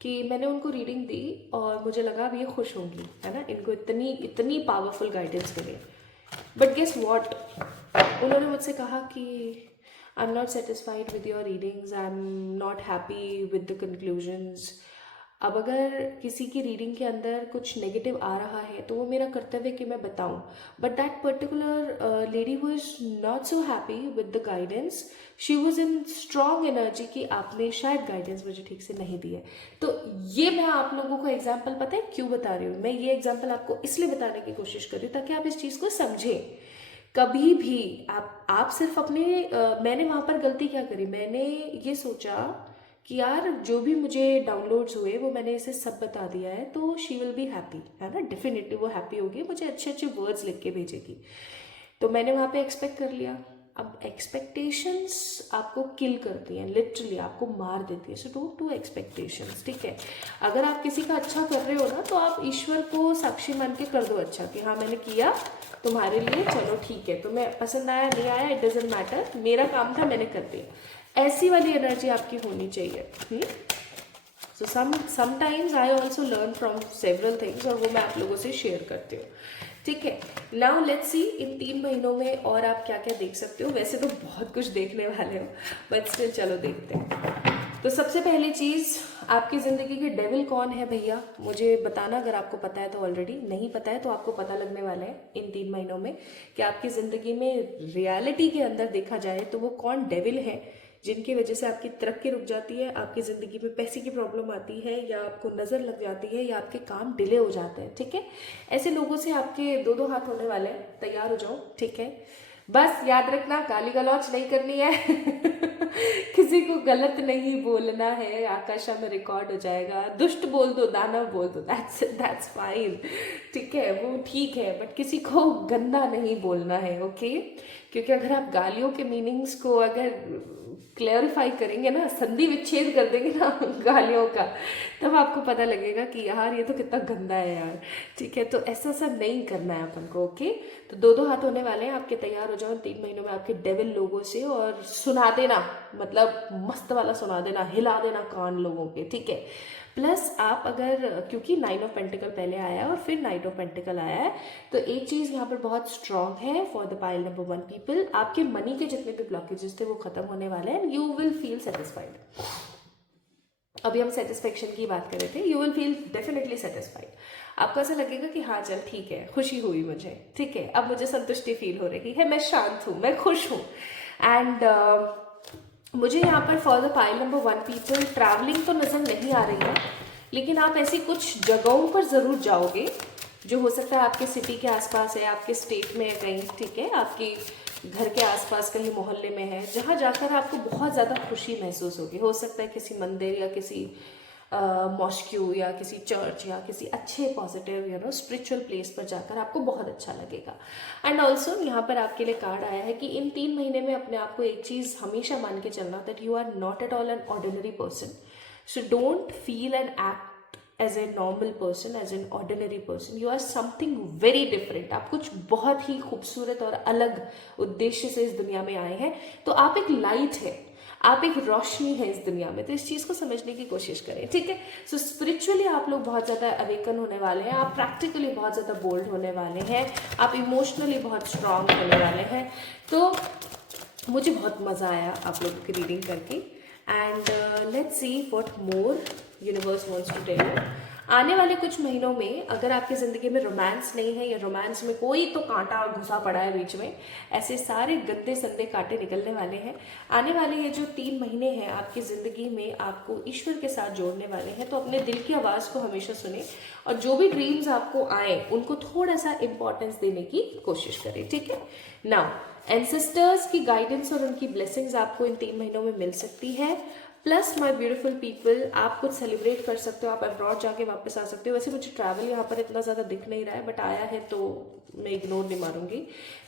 कि मैंने उनको रीडिंग दी और मुझे लगा अब ये खुश होंगी, है ना, इनको इतनी इतनी पावरफुल गाइडेंस मिली। बट गेस व्हाट, उन्होंने मुझसे कहा कि I am not satisfied with your readings, I am not happy with the conclusions. अब अगर किसी की रीडिंग के अंदर कुछ नेगेटिव आ रहा है तो वो मेरा कर्तव्य है कि मैं बताऊं, but that particular lady was not so happy with the guidance, she was in strong energy कि आपने शायद गाइडेंस मुझे ठीक से नहीं दी है। तो ये मैं आप लोगों को एग्जाम्पल पता है क्यों बता रही हूँ, मैं ये एग्जाम्पल आपको इसलिए बताने की कोशिश कर रही हूँ ताकि आप इस चीज़ को समझें। कभी भी आप सिर्फ अपने मैंने वहाँ पर गलती क्या करी, मैंने ये सोचा कि यार जो भी मुझे डाउनलोड्स हुए वो मैंने इसे सब बता दिया है तो शी विल बी हैप्पी, है ना, डेफिनेटली वो हैप्पी होगी, मुझे अच्छे अच्छे वर्ड्स लिख के भेजेगी। तो मैंने वहाँ पे एक्सपेक्ट कर लिया। अब एक्सपेक्टेशंस आपको किल करती हैं, लिटरली आपको मार देती है। सो डोंट डू एक्सपेक्टेशंस, ठीक है। अगर आप किसी का अच्छा कर रहे हो ना तो आप ईश्वर को साक्षी मान के कर दो अच्छा कि हाँ मैंने किया तुम्हारे लिए, चलो ठीक है, तुम्हें पसंद आया नहीं आया इट डजेंट मैटर, मेरा काम था मैंने कर दिया। ऐसी वाली एनर्जी आपकी होनी चाहिए। So sometimes I also learn from several things और वो मैं आप लोगों से शेयर करती हूँ, ठीक है। नाउ लेट्स सी इन 3 महीनों में और आप क्या क्या देख सकते हो। वैसे तो बहुत कुछ देखने वाले हो बट स्टिल चलो देखते हैं। तो सबसे पहली चीज़, आपकी ज़िंदगी के डेविल कौन है भैया, मुझे बताना। अगर आपको पता है तो ऑलरेडी, नहीं पता है तो आपको पता लगने वाला है इन 3 महीनों में कि आपकी ज़िंदगी में रियलिटी के अंदर देखा जाए तो वो कौन डेविल है जिनकी वजह से आपकी तरक्की रुक जाती है, आपकी ज़िंदगी में पैसे की प्रॉब्लम आती है या आपको नज़र लग जाती है या आपके काम डिले हो जाते हैं, ठीक है। ऐसे लोगों से आपके 2-2 हाथ होने वाले हैं, तैयार हो जाओ, ठीक है। बस याद रखना गाली गलौच नहीं करनी है किसी को गलत नहीं बोलना है, आकाशा में रिकॉर्ड हो जाएगा। दुष्ट बोल दो, दानव बोल दो, दैट्स फाइन, ठीक है, वो ठीक है, बट किसी को गंदा नहीं बोलना है, ओके। क्योंकि अगर आप गालियों के मीनिंग्स को अगर क्लैरिफाई करेंगे ना, संधि विच्छेद कर देंगे ना गालियों का, तब आपको पता लगेगा कि यार ये तो कितना गंदा है यार, ठीक है। तो ऐसा ऐसा नहीं करना है अपन को, ओके। तो 2-2 हाथ होने वाले हैं आपके, तैयार हो जाओ 3 महीनों में आपके डेविल लोगों से और सुना देना, मतलब मस्त वाला सुना देना, हिला देना कान लोगों के, ठीक है। प्लस आप अगर, क्योंकि 9 ऑफ पेंटिकल पहले आया है और फिर नाइट ऑफ पेंटिकल आया है, तो एक चीज़ यहाँ पर बहुत स्ट्रांग है for the pile number 1 people, आपके मनी के जितने भी ब्लॉकेजेस थे वो खत्म होने वाले हैं। You will feel satisfied. अभी हम सेटिस्फेक्शन की बात कर रहे थे, you will feel definitely satisfied. आपको ऐसा लगेगा कि हाँ चल ठीक है, खुशी हुई मुझे, ठीक है, अब मुझे संतुष्टि फील हो रही है, मैं शांत हूँ, मैं खुश हूँ। एंड मुझे यहाँ पर for the pile number 1 people travelling तो नज़र नहीं आ रही है, लेकिन आप ऐसी कुछ जगहों पर ज़रूर जाओगे जो हो सकता है आपके सिटी के आसपास है, आपके स्टेट में है कहीं, ठीक है, आपके घर के आसपास कहीं मोहल्ले में है, जहाँ जाकर आपको बहुत ज़्यादा खुशी महसूस होगी। हो सकता है किसी मंदिर या किसी मॉस्क्यू या किसी चर्च या किसी अच्छे पॉजिटिव स्पिरिचुअल प्लेस पर जाकर आपको बहुत अच्छा लगेगा। एंड ऑल्सो यहाँ पर आपके लिए कार्ड आया है कि इन 3 महीने में अपने आप को एक चीज़ हमेशा मान के चलना, that you are not at all an ordinary person. So don't feel and act as a normal person, as an ordinary person. You are something very different. आप कुछ बहुत ही खूबसूरत और अलग उद्देश्य से इस दुनिया में आए हैं। तो आप एक लाइट है, आप एक रोशनी है इस दुनिया में। तो इस चीज़ को समझने की कोशिश करें, ठीक है। सो स्पिरिचुअली आप लोग बहुत ज़्यादा अवेकन होने वाले हैं, आप प्रैक्टिकली बहुत ज़्यादा बोल्ड होने वाले हैं, आप इमोशनली बहुत स्ट्रांग होने वाले हैं। तो मुझे बहुत मज़ा आया आप लोगों की रीडिंग करके। And let's see what more universe wants to tell you. आने वाले कुछ महीनों में अगर आपकी ज़िंदगी में रोमांस नहीं है या रोमांस में कोई तो कांटा घुसा पड़ा है बीच में, ऐसे सारे गंदे संदे कांटे निकलने वाले हैं। आने वाले ये जो 3 महीने हैं आपकी ज़िंदगी में आपको ईश्वर के साथ जोड़ने वाले हैं। तो अपने दिल की आवाज़ को हमेशा सुने और जो भी ड्रीम्स आपको आए उनको थोड़ा सा इम्पोर्टेंस देने की कोशिश करें, ठीक है। नाउ एंसेस्टर्स की गाइडेंस और उनकी ब्लेसिंग्स आपको इन 3 महीनों में मिल सकती है। प्लस माई ब्यूटीफुल पीपल, आप कुछ सेलिब्रेट कर सकते हो, आप अब्रॉड जाके वापस आ सकते हो। वैसे मुझे ट्रैवल यहाँ पर इतना ज़्यादा दिख नहीं रहा है, बट आया है तो मैं इग्नोर नहीं मारूंगी।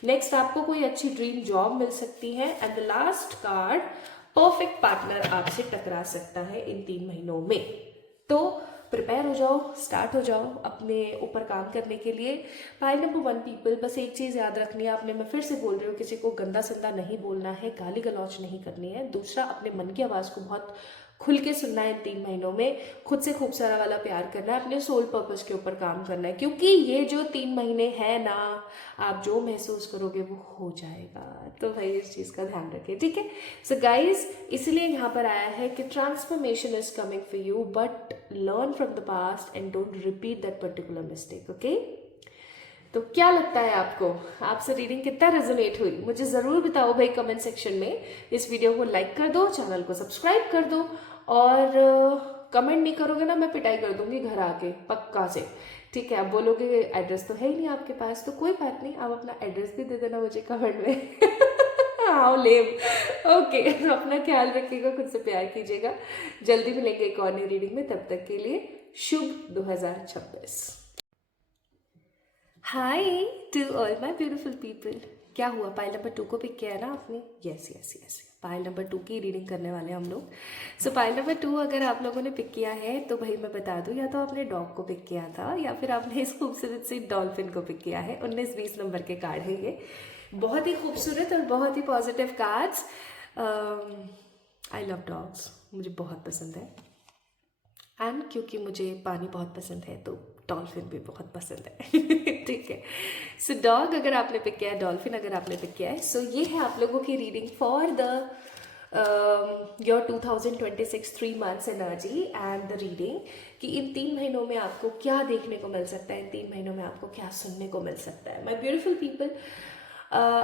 नेक्स्ट आपको कोई अच्छी ड्रीम जॉब मिल सकती है। And the last card, perfect partner आपसे टकरा सकता है इन 3 महीनों में। तो प्रिपेयर हो जाओ, स्टार्ट हो जाओ अपने ऊपर काम करने के लिए। पाइल नंबर 1 पीपल, बस एक चीज़ याद रखनी है आपने, मैं फिर से बोल रही हूँ, किसी को गंदा संदा नहीं बोलना है, गाली गलौच नहीं करनी है। दूसरा, अपने मन की आवाज़ को बहुत खुल के सुनना है इन 3 महीनों में। खुद से खूब सारा वाला प्यार करना है, अपने सोल पर्पस के ऊपर काम करना है, क्योंकि ये जो 3 महीने हैं ना, आप जो महसूस करोगे वो हो जाएगा। तो भाई इस चीज़ का ध्यान रखें, ठीक है। सो गाइज, इसलिए यहाँ पर आया है कि transformation is coming for you, but learn from the past and don't repeat that particular mistake, okay. तो क्या लगता है आपको, आपसे रीडिंग कितना रेजोनेट हुई, मुझे ज़रूर बताओ भाई कमेंट सेक्शन में। इस वीडियो को लाइक कर दो, चैनल को सब्सक्राइब कर दो, और कमेंट नहीं करोगे ना, मैं पिटाई कर दूंगी घर आके, पक्का से, ठीक है। आप बोलोगे एड्रेस तो है ही नहीं आपके पास, तो कोई बात नहीं, आप अपना एड्रेस भी दे देना मुझे कमेंट में। आओ लेम। ओके, तो अपना ख्याल रखिएगा, खुद से प्यार कीजिएगा। जल्दी मिलेंगे एक और नई रीडिंग में, तब तक के लिए शुभ 2026। Hi to all my beautiful people. क्या हुआ, पाइल नंबर 2 को पिक किया है ना आपने? Yes yes yes, pile number 2 की रीडिंग करने वाले हैं हम लोग। सो पाइल नंबर 2 अगर आप लोगों ने पिक किया है तो भाई मैं बता दूं, या तो आपने डॉग को पिक किया था या फिर आपने इस खूबसूरत सी डॉल्फिन को पिक किया है। 19-20 नंबर के कार्ड है ये, बहुत ही खूबसूरत और बहुत ही positive cards. I love dogs, मुझे बहुत पसंद है। एंड क्योंकि मुझे पानी बहुत पसंद है तो डॉल्फिन भी बहुत पसंद है। ठीक है। सो डॉग अगर आपने पिक किया है, डॉल्फिन अगर आपने पिक किया है, सो ये है आप लोगों की reading for the your 2026 3 months energy and the reading, कि इन 3 महीनों में आपको क्या देखने को मिल सकता है, इन 3 महीनों में आपको क्या सुनने को मिल सकता है। माय ब्यूटीफुल पीपल,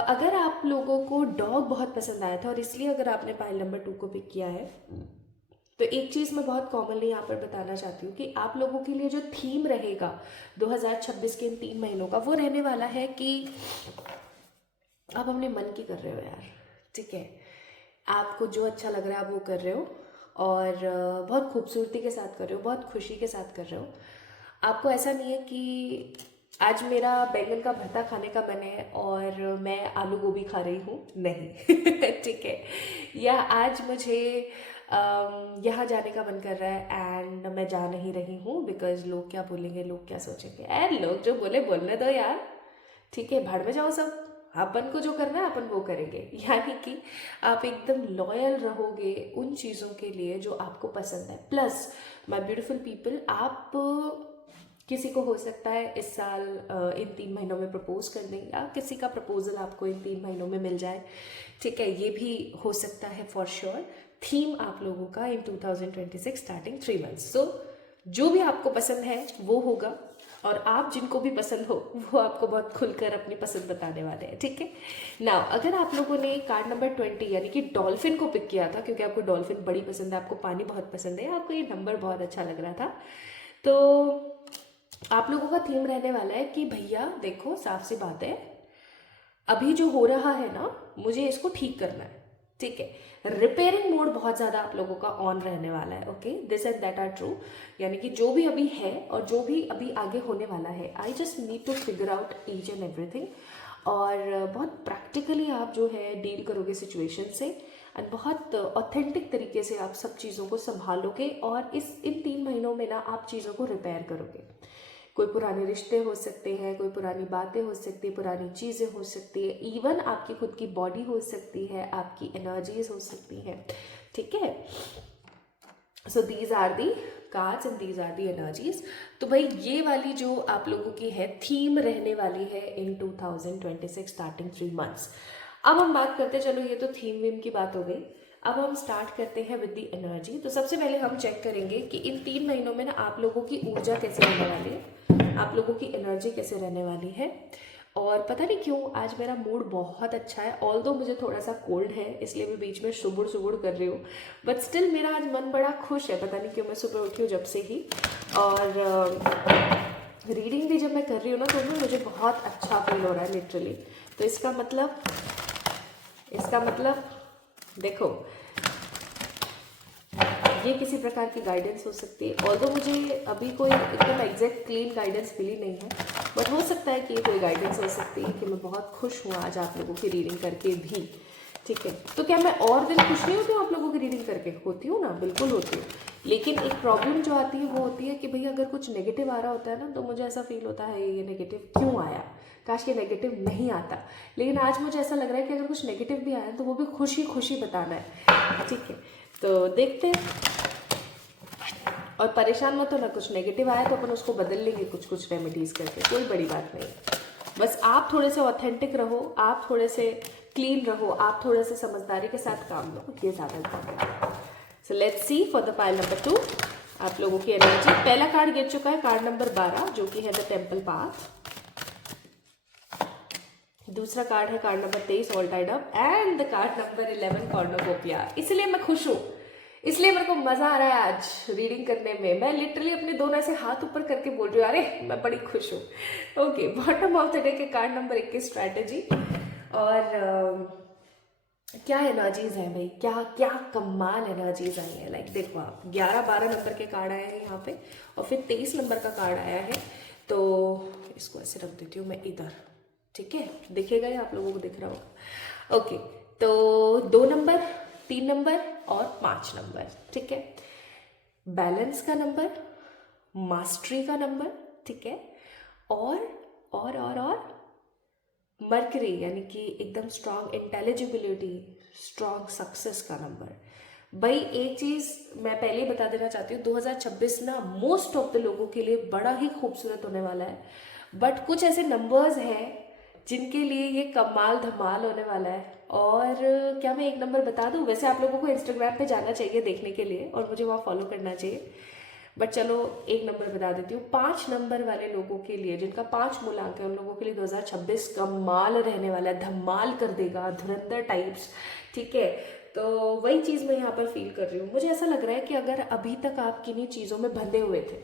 अगर आप लोगों को डॉग बहुत पसंद आया था और इसलिए अगर आपने पाइल नंबर 2 को पिक किया है, तो एक चीज़ मैं बहुत कॉमनली यहाँ पर बताना चाहती हूँ कि आप लोगों के लिए जो थीम रहेगा 2026 के इन 3 महीनों का, वो रहने वाला है कि आप अपने मन की कर रहे हो यार, ठीक है। आपको जो अच्छा लग रहा है आप वो कर रहे हो, और बहुत खूबसूरती के साथ कर रहे हो, बहुत खुशी के साथ कर रहे हो। आपको ऐसा नहीं है कि आज मेरा बैंगन का भरता खाने का मन है और मैं आलू गोभी खा रही हूँ, नहीं। ठीक है। या आज मुझे यहाँ जाने का मन कर रहा है एंड मैं जा नहीं रही हूँ बिकॉज लोग क्या बोलेंगे, लोग क्या सोचेंगे। यार लोग जो बोले बोलने दो यार, ठीक है, भाड़ में जाओ सब, अपन को जो करना है अपन वो करेंगे। यानी कि आप एकदम लॉयल रहोगे उन चीज़ों के लिए जो आपको पसंद है। प्लस माय ब्यूटीफुल पीपल, आप किसी को हो सकता है इस साल इन 3 महीनों में प्रपोज कर दें, या किसी का प्रपोजल आपको इन 3 महीनों में मिल जाए, ठीक है, ये भी हो सकता है फॉर श्योर। थीम आप लोगों का इन 2026 स्टार्टिंग 3 मंथ्स, सो जो भी आपको पसंद है वो होगा। और आप जिनको भी पसंद हो वो आपको बहुत खुलकर अपनी पसंद बताने वाले हैं, ठीक है। नाउ अगर आप लोगों ने कार्ड नंबर 20 यानी कि डॉल्फिन को पिक किया था, क्योंकि आपको डॉल्फिन बड़ी पसंद है, आपको पानी बहुत पसंद है, आपको ये नंबर बहुत अच्छा लग रहा था, तो आप लोगों का थीम रहने वाला है कि भैया देखो साफ सी बात है, अभी जो हो रहा है ना मुझे इसको ठीक करना है, ठीक है। रिपेयरिंग मोड बहुत ज़्यादा आप लोगों का ऑन रहने वाला है, okay, this and that are true. यानी कि जो भी अभी है और जो भी अभी आगे होने वाला है, I just need to figure out each and everything. और बहुत प्रैक्टिकली आप जो है डील करोगे सिचुएशन से, एंड बहुत ऑथेंटिक तरीके से आप सब चीज़ों को संभालोगे, और इन 3 महीनों में ना आप चीज़ों को रिपेयर करोगे। कोई पुराने रिश्ते हो सकते हैं, कोई पुरानी बातें हो सकती है, पुरानी चीज़ें हो सकती है, इवन आपकी खुद की बॉडी हो सकती है, आपकी एनर्जीज हो सकती हैं, ठीक है। So these are the cards and these are the energies. तो भाई ये वाली जो आप लोगों की है थीम रहने वाली है इन 2026 स्टार्टिंग 3 मंथ्स। अब हम बात करते, चलो ये तो थीम वीम की बात हो गई, अब हम स्टार्ट करते हैं विद दी एनर्जी। तो सबसे पहले हम चेक करेंगे कि इन 3 महीनों में ना आप लोगों की ऊर्जा कैसे रहने वाली है, आप लोगों की एनर्जी कैसे रहने वाली है। और पता नहीं क्यों आज मेरा मूड बहुत अच्छा है, ऑल्दो मुझे थोड़ा सा कोल्ड है इसलिए मैं बीच में शुबुड़ शुबुड़ कर रही हूँ, बट स्टिल मेरा आज मन बड़ा खुश है, पता नहीं क्यों। मैं सुबह उठी हूँ जब से ही, और रीडिंग भी जब मैं कर रही हूँ ना तो भी मुझे बहुत अच्छा फील हो रहा है लिटरली। तो इसका मतलब देखो, ये किसी प्रकार की गाइडेंस हो सकती है, ऑल्दो मुझे अभी कोई एकदम एग्जैक्ट क्लीन गाइडेंस मिली नहीं है, बट हो सकता है कि ये कोई गाइडेंस हो सकती है कि मैं बहुत खुश हूँ आज आप लोगों की रीडिंग करके भी, ठीक है। तो क्या मैं और दिन खुश नहीं होती हूँ आप लोगों की रीडिंग करके? होती हूँ ना, बिल्कुल होती हूँ। लेकिन एक प्रॉब्लम जो आती है वो होती है कि भैया अगर कुछ नेगेटिव आ रहा होता है ना तो मुझे ऐसा फील होता है ये नेगेटिव क्यों आया, काश ये नेगेटिव नहीं आता। लेकिन आज मुझे ऐसा लग रहा है कि अगर कुछ नेगेटिव भी आया तो वो भी खुशी खुशी बताना है, ठीक है। तो देखते हैं, और परेशान मत होना, कुछ नेगेटिव आया तो अपन उसको बदल लेंगे कुछ रेमेडीज़ करके, कोई बड़ी बात नहीं। बस आप थोड़े से ऑथेंटिक रहो, आप थोड़े से क्लीन रहो, आप थोड़े से समझदारी के साथ काम लो, ये ज़्यादा इम्पोर्टेंट है। So let's see for the pile number 2 आप लोगों की एनर्जी। पहला कार्ड गिर चुका है, कार्ड नंबर 12 जो कि है द टेम्पल पाथ। दूसरा कार्ड है card number 23 all tied up, and the card number 11 कॉर्नोकोपिया। इसलिए मैं खुश हूँ, इसलिए मेरे को मजा आ रहा है आज रीडिंग करने में। मैं लिटरली अपने दोनों ऐसे हाथ ऊपर करके बोल रही हूँ, अरे मैं बड़ी खुश हूँ। Okay, bottom of the day के कार्ड नंबर 21 स्ट्रैटेजी। और क्या एनर्जीज हैं भाई, क्या क्या कमाल एनर्जीज आई हैं। लाइक देखो आप 11-12 नंबर के कार्ड आए हैं यहाँ पे, और फिर 23 नंबर का कार्ड आया है। तो इसको ऐसे रख देती हूँ मैं इधर, ठीक है, दिखेगा या आप लोगों को दिख रहा होगा। ओके, तो 2 नंबर, 3 नंबर और 5 नंबर, ठीक है। बैलेंस का नंबर, मास्टरी का नंबर, ठीक है, और मर्करी यानी कि एकदम स्ट्रांग इंटेलिजिबिलिटी, स्ट्रांग सक्सेस का नंबर। भाई एक चीज़ मैं पहले ही बता देना चाहती हूँ, 2026 ना मोस्ट ऑफ द लोगों के लिए बड़ा ही खूबसूरत होने वाला है, बट कुछ ऐसे नंबर्स हैं जिनके लिए ये कमाल धमाल होने वाला है। और क्या मैं एक नंबर बता दूं? वैसे आप लोगों को इंस्टाग्राम पे जाना चाहिए देखने के लिए और मुझे वहाँ फॉलो करना चाहिए, बट चलो एक नंबर बता देती हूँ। 5 नंबर वाले लोगों के लिए, जिनका 5 मूलांक है, उन लोगों के लिए 2026 कमाल रहने वाला है, धमाल कर देगा, धुरंधर टाइप्स, ठीक है। तो वही चीज़ मैं यहाँ पर फील कर रही हूँ। मुझे ऐसा लग रहा है कि अगर अभी तक आप किन्हीं चीज़ों में बंधे हुए थे,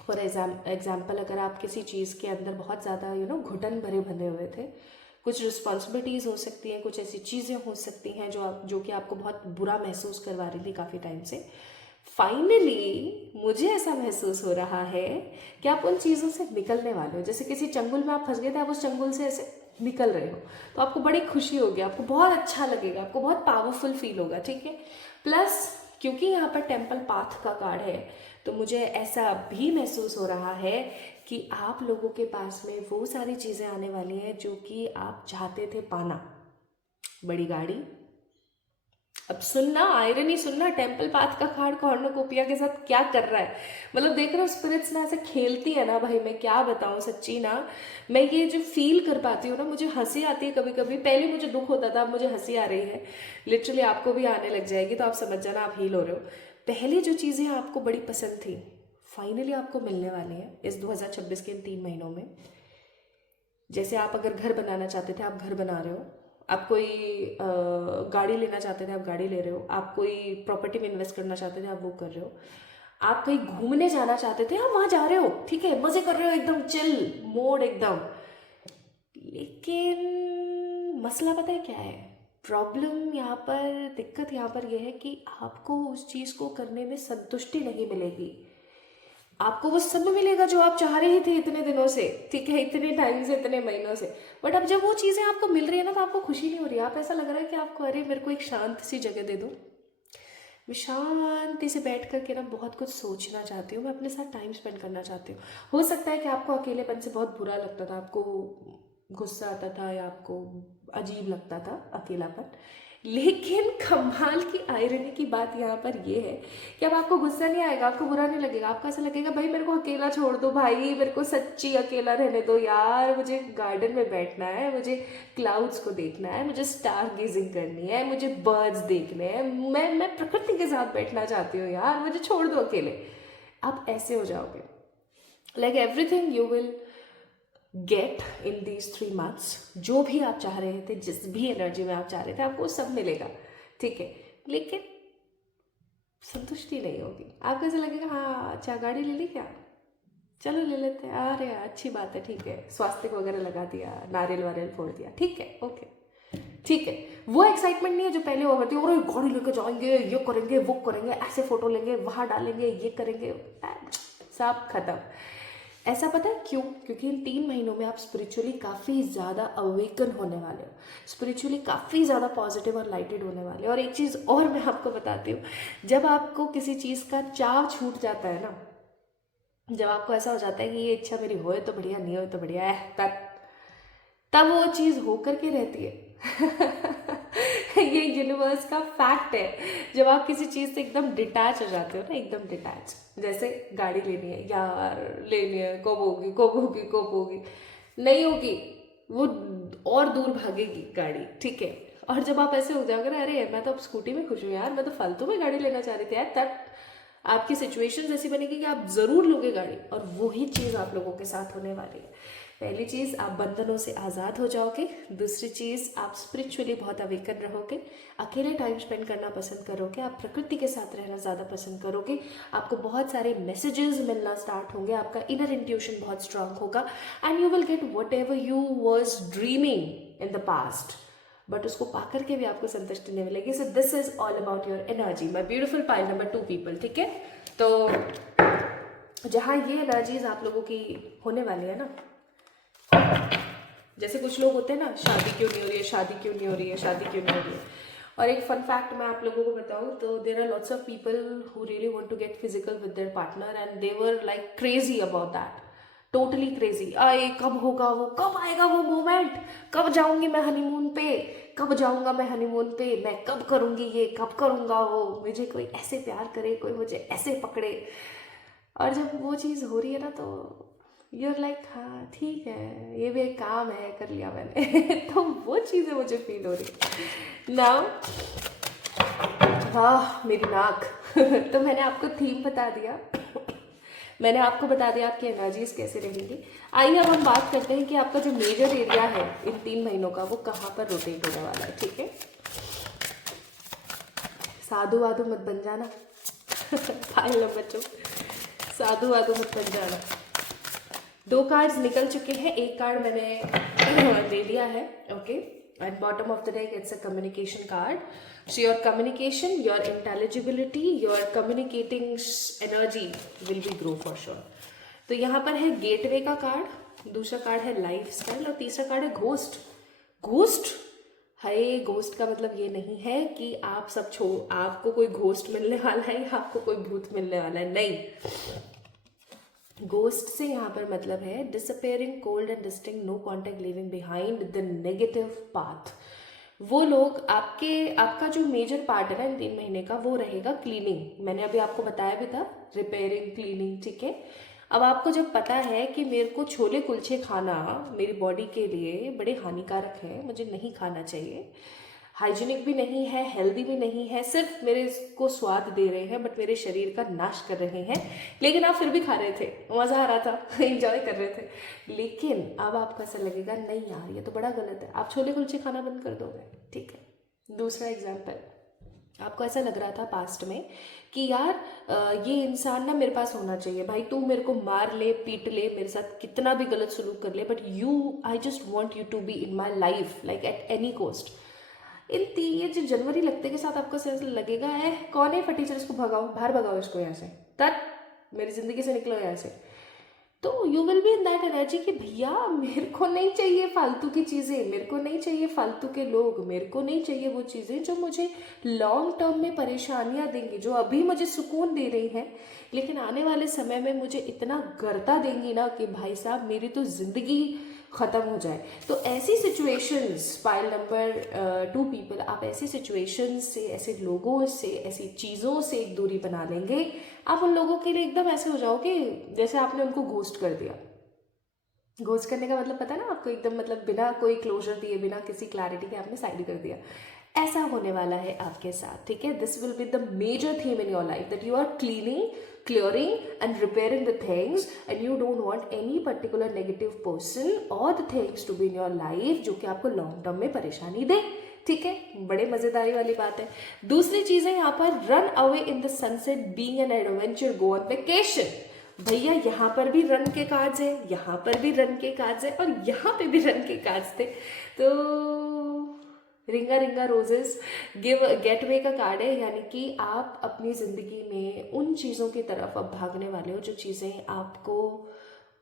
फॉर एग्जाम्पल अगर आप किसी चीज़ के अंदर बहुत ज़्यादा घुटन भरे बंधे हुए थे, कुछ रिस्पॉन्सिबिलिटीज़ हो सकती हैं, कुछ ऐसी चीज़ें हो सकती हैं जो कि आपको बहुत बुरा महसूस करवा रही थी काफ़ी टाइम से, फाइनली मुझे ऐसा महसूस हो रहा है कि आप उन चीज़ों से निकलने वाले हो। जैसे किसी चंगुल में आप फंस गए थे, आप उस चंगुल से ऐसे निकल रहे हो, तो आपको बड़ी खुशी होगी, आपको बहुत अच्छा लगेगा, आपको बहुत पावरफुल फील होगा, ठीक है। प्लस क्योंकि यहाँ पर टेम्पल पाथ का कार्ड है, तो मुझे ऐसा भी महसूस हो रहा है कि आप लोगों के पास में वो सारी चीज़ें आने वाली हैं जो कि आप चाहते थे पाना। बड़ी गाड़ी, अब सुनना आयरनी सुनना, टेम्पल पाथ का कार्ड कॉर्नोकोपिया के साथ क्या कर रहा है, मतलब देख रहे हो स्पिरिट्स ना ऐसे खेलती है ना भाई, मैं क्या बताऊं सच्ची ना। मैं ये जो फील कर पाती हूँ ना, मुझे हंसी आती है कभी कभी, पहले मुझे दुख होता था, अब मुझे हंसी आ रही है लिटरली। आपको भी आने लग जाएगी तो आप समझ जाना आप हील हो रहे हो। पहले जो चीज़ें आपको बड़ी पसंद थी, फाइनली आपको मिलने वाले हैं इस 2026 के इन 3 महीनों में। जैसे आप अगर घर बनाना चाहते थे, आप घर बना रहे हो। आप कोई गाड़ी लेना चाहते थे, आप गाड़ी ले रहे हो। आप कोई प्रॉपर्टी में इन्वेस्ट करना चाहते थे, आप वो कर रहे हो। आप कहीं घूमने जाना चाहते थे, आप वहाँ जा रहे हो, ठीक है, मज़े कर रहे हो, एकदम चिल मोड एकदम। लेकिन मसला पता है क्या है? प्रॉब्लम यहाँ पर, दिक्कत यहाँ पर यह है कि आपको उस चीज़ को करने में संतुष्टि नहीं मिलेगी। आपको वो सब मिलेगा जो आप चाह रहे थे इतने दिनों से, ठीक है, इतने टाइम से, इतने महीनों से। बट अब जब वो चीज़ें आपको मिल रही है ना, तो आपको खुशी नहीं हो रही। आप ऐसा लग रहा है कि आपको, अरे मेरे को एक शांत सी जगह दे दो, मैं शांति से बैठ कर के ना बहुत कुछ सोचना चाहती हूँ, मैं अपने साथ टाइम स्पेंड करना चाहती हूँ। हो सकता है कि आपको अकेलेपन से बहुत बुरा लगता था, आपको गुस्सा आता था या आपको अजीब लगता था अकेलापन। लेकिन कमाल की आयरनी की बात यहाँ पर ये है कि अब आपको गुस्सा नहीं आएगा, आपको बुरा नहीं लगेगा। आपको ऐसा लगेगा भाई मेरे को अकेला छोड़ दो, भाई मेरे को सच्ची अकेला रहने दो यार, मुझे गार्डन में बैठना है, मुझे क्लाउड्स को देखना है, मुझे स्टार गेजिंग करनी है, मुझे बर्ड्स देखने हैं, मैं प्रकृति के साथ बैठना चाहती हूँ यार, मुझे छोड़ दो अकेले। आप ऐसे हो जाओगे। Like everything you will get in these 3 months, जो भी आप चाह रहे थे, जिस भी एनर्जी में आप चाह रहे थे, आपको सब मिलेगा, ठीक है। लेकिन संतुष्टि नहीं होगी। आपको ऐसा लगेगा हाँ अच्छा गाड़ी ले ली क्या, चलो ले लेते हैं, अरे अच्छी बात है, ठीक है, स्वास्थ्य वगैरह लगा दिया, नारियल वारियल फोड़ दिया, ठीक है, ओके, ठीक है। वो एक्साइटमेंट नहीं है जो पहले हुआ करती है, और गाड़ी लेके जाएंगे, ये करेंगे, वो करेंगे, ऐसे फोटो लेंगे, वहाँ डालेंगे, ये करेंगे, सब खत्म। ऐसा पता है क्यों? क्योंकि इन 3 महीनों में आप स्पिरिचुअली काफ़ी ज़्यादा अवेकन होने वाले हो, स्पिरिचुअली काफ़ी ज़्यादा पॉजिटिव और लाइटेड होने वाले हो। और एक चीज़ और मैं आपको बताती हूँ, जब आपको किसी चीज़ का चाव छूट जाता है ना, जब आपको ऐसा हो जाता है कि ये इच्छा मेरी होए तो बढ़िया, नहीं होए तो बढ़िया है, तब वो चीज़ होकर के रहती है। ये यूनिवर्स का फैक्ट है। जब आप किसी चीज़ से एकदम डिटैच हो जाते हो ना, एकदम डिटैच, जैसे गाड़ी लेनी है यार, लेनी है, कब होगी कब होगी कब होगी, नहीं होगी, वो और दूर भागेगी गाड़ी, ठीक है। और जब आप ऐसे हो जाओगे ना, अरे मैं तो अब स्कूटी में खुश हूँ यार, मैं तो फालतू में गाड़ी लेना चाह रही थी यार, तब आपकी सिचुएशन ऐसी बनेगी कि आप ज़रूर लोगे गाड़ी। और वही चीज़ आप लोगों के साथ होने वाली है। पहली चीज़, आप बंधनों से आज़ाद हो जाओगे। दूसरी चीज़, आप स्पिरिचुअली बहुत अवेकन रहोगे, अकेले टाइम स्पेंड करना पसंद करोगे, आप प्रकृति के साथ रहना ज़्यादा पसंद करोगे, आपको बहुत सारे मैसेजेस मिलना स्टार्ट होंगे, आपका इनर इंट्यूशन बहुत स्ट्रांग होगा, and you will get what ever you was dreaming in the past. But उसको पा करके भी आपको संतुष्टि नहीं मिलेगी। So this is all about your energy, my beautiful pile number 2 people, ठीक है। तो जहाँ ये एनर्जीज आप लोगों की होने वाली है ना, जैसे कुछ लोग होते हैं ना, शादी क्यों नहीं हो रही है, शादी क्यों नहीं हो रही है, शादी क्यों नहीं हो रही है। और एक फन फैक्ट मैं आप लोगों को बताऊँ तो there are lots of people who really want to get physical with their partner, and they were like crazy about that, totally crazy. आए कब होगा वो, कब आएगा वो मोमेंट, कब जाऊंगी मैं हनीमून पे, कब जाऊंगा मैं हनीमून पे, मैं कब करूंगी ये, कब करूंगा वो, मुझे कोई ऐसे प्यार करे, कोई मुझे ऐसे पकड़े। और जब वो चीज़ हो रही है ना, तो यूर लाइक हाँ ठीक है, ये भी एक काम है, कर लिया मैंने। तो वो चीज़ें मुझे फील हो रही है नाउ। वाह मेरी नाक। तो मैंने आपको थीम बता दिया, मैंने आपको बता दिया आपकी एनर्जीज कैसे रहेंगी। आइए अब हम बात करते हैं कि आपका जो मेजर एरिया है इन 3 महीनों का, वो कहाँ पर रोटेट होने वाला है, ठीक है। साधु वाधु मत बन जाना। फाइल नंबर 2, साधु वाधु मत बन जाना। 2 कार्ड्स निकल चुके हैं, एक कार्ड मैंने ले लिया है, okay. At bottom of the deck, it's a communication card. So your communication, your intelligibility, your communicating energy will be grow for sure. तो यहाँ पर है गेटवे का कार्ड, दूसरा कार्ड है लाइफ स्टाइल, और तीसरा कार्ड है घोस्ट। घोस्ट है, घोस्ट का मतलब ये नहीं है कि आप सब आपको कोई घोस्ट मिलने वाला है या आपको कोई भूत मिलने वाला है, नहीं। घोस्ट से यहाँ पर मतलब है disappearing, cold and distinct, no contact, living behind the negative path. वो लोग आपका जो मेजर पार्ट है ना इन 3 महीने का, वो रहेगा क्लीनिंग। मैंने अभी आपको बताया भी था, रिपेयरिंग, क्लीनिंग, ठीक है। अब आपको जब पता है कि मेरे को छोले कुलचे खाना मेरी बॉडी के लिए बड़े हानिकारक है, मुझे नहीं खाना चाहिए, हाइजीनिक भी नहीं है, हेल्दी भी नहीं है, सिर्फ मेरे को स्वाद दे रहे हैं बट मेरे शरीर का नाश कर रहे हैं। लेकिन आप फिर भी खा रहे थे, मज़ा आ रहा था, एंजॉय कर रहे थे। लेकिन अब आपको ऐसा लगेगा नहीं यार ये तो बड़ा गलत है, आप छोले कुलचे खाना बंद कर दोगे। ठीक है, दूसरा एग्जाम्पल, आपको ऐसा लग रहा था पास्ट में कि यार ये इंसान ना मेरे पास होना चाहिए, भाई तू मेरे को मार ले, पीट ले, मेरे साथ कितना भी गलत सलूक कर ले, but I just want you to be in my life like at any cost. ये जो जनवरी लगते के साथ आपको ऐसा लगेगा है कौन है फटीचर, इसको भगाओ, बाहर भगाओ इसको यहाँ से, तब मेरी जिंदगी से निकलो यहाँ से। तो you will be in that energy कि भैया मेरे को नहीं चाहिए फालतू की चीज़ें, मेरे को नहीं चाहिए फालतू के लोग, मेरे को नहीं चाहिए वो चीज़ें जो मुझे लॉन्ग टर्म में परेशानियां देंगी, जो अभी मुझे सुकून दे रही हैं लेकिन आने वाले समय में मुझे इतना गर्दा देंगी ना कि भाई साहब मेरी तो ज़िंदगी ख़त्म हो जाए। तो ऐसी सिचुएशंस, पाइल नंबर 2 पीपल, आप ऐसी सिचुएशंस से, ऐसे लोगों से, ऐसी चीज़ों से एक दूरी बना लेंगे। आप उन लोगों के लिए एकदम ऐसे हो जाओगे जैसे आपने उनको घोस्ट कर दिया। घोस्ट करने का मतलब पता है ना आपको, एकदम मतलब बिना कोई क्लोजर दिए, बिना किसी क्लैरिटी के आपने साइड कर दिया। ऐसा होने वाला है आपके साथ, ठीक है। This will be the major theme in your life, that you are clearing and repairing the things and you don't want any particular negative person or the things to be in your life जो कि आपको long term में परेशानी दे। ठीक है, बड़े मजेदारी वाली बात है। दूसरी चीज है यहाँ पर run away in the sunset, being an adventure, go on vacation. भैया यहाँ पर भी रन के कार्ड्स है, यहाँ पर भी रन के कार्ड्स है और यहाँ पे भी रन के कार्ड्स थे। तो रिंगा रिंगा रोजेस गेट वे का कार्ड है, यानी कि आप अपनी ज़िंदगी में उन चीज़ों की तरफ अब भागने वाले हो जो चीज़ें आपको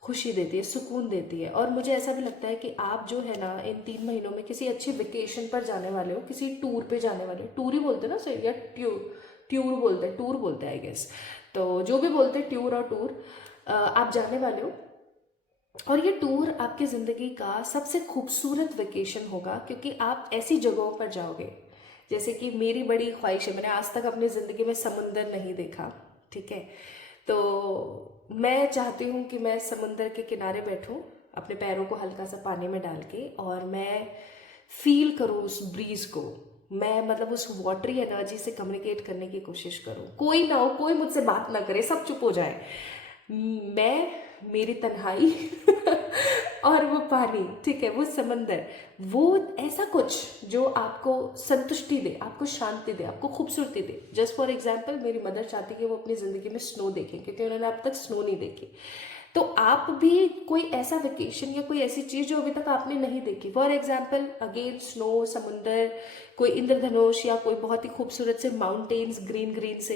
खुशी देती है, सुकून देती है। और मुझे ऐसा भी लगता है कि आप जो है ना इन 3 महीनों में किसी अच्छी वेकेशन पर जाने वाले हो, किसी टूर पे जाने वाले हो। टूर ही बोलते हैं ना सही, या ट्यूर बोलते हैं, टूर बोलते हैं आई गेस। तो जो भी बोलते हैं ट्यूर और टूर, आप जाने वाले हो और ये टूर आपकी ज़िंदगी का सबसे खूबसूरत वेकेशन होगा, क्योंकि आप ऐसी जगहों पर जाओगे जैसे कि मेरी बड़ी ख्वाहिश है, मैंने आज तक अपनी ज़िंदगी में समुंदर नहीं देखा। ठीक है, तो मैं चाहती हूँ कि मैं समुंदर के किनारे बैठूँ अपने पैरों को हल्का सा पानी में डाल के, और मैं फील करूँ उस ब्रीज को, मैं मतलब उस वाटरी एनर्जी से कम्युनिकेट करने की कोशिश करूँ। कोई ना हो, कोई मुझसे बात ना करे, सब चुप हो जाए, मैं, मेरी तन्हाई और वो पानी, ठीक है, वो समंदर, वो ऐसा कुछ जो आपको संतुष्टि दे, आपको शांति दे, आपको खूबसूरती दे। जस्ट फॉर एग्जांपल मेरी मदर चाहती कि वो अपनी ज़िंदगी में स्नो देखें, क्योंकि उन्होंने अब तक स्नो नहीं देखी। तो आप भी कोई ऐसा वेकेशन या कोई ऐसी चीज़ जो अभी तक आपने नहीं देखी, फॉर एग्जाम्पल अगेन स्नो, समुंदर, कोई इंद्रधनुष या कोई बहुत ही खूबसूरत से माउंटेन्स ग्रीन ग्रीन से,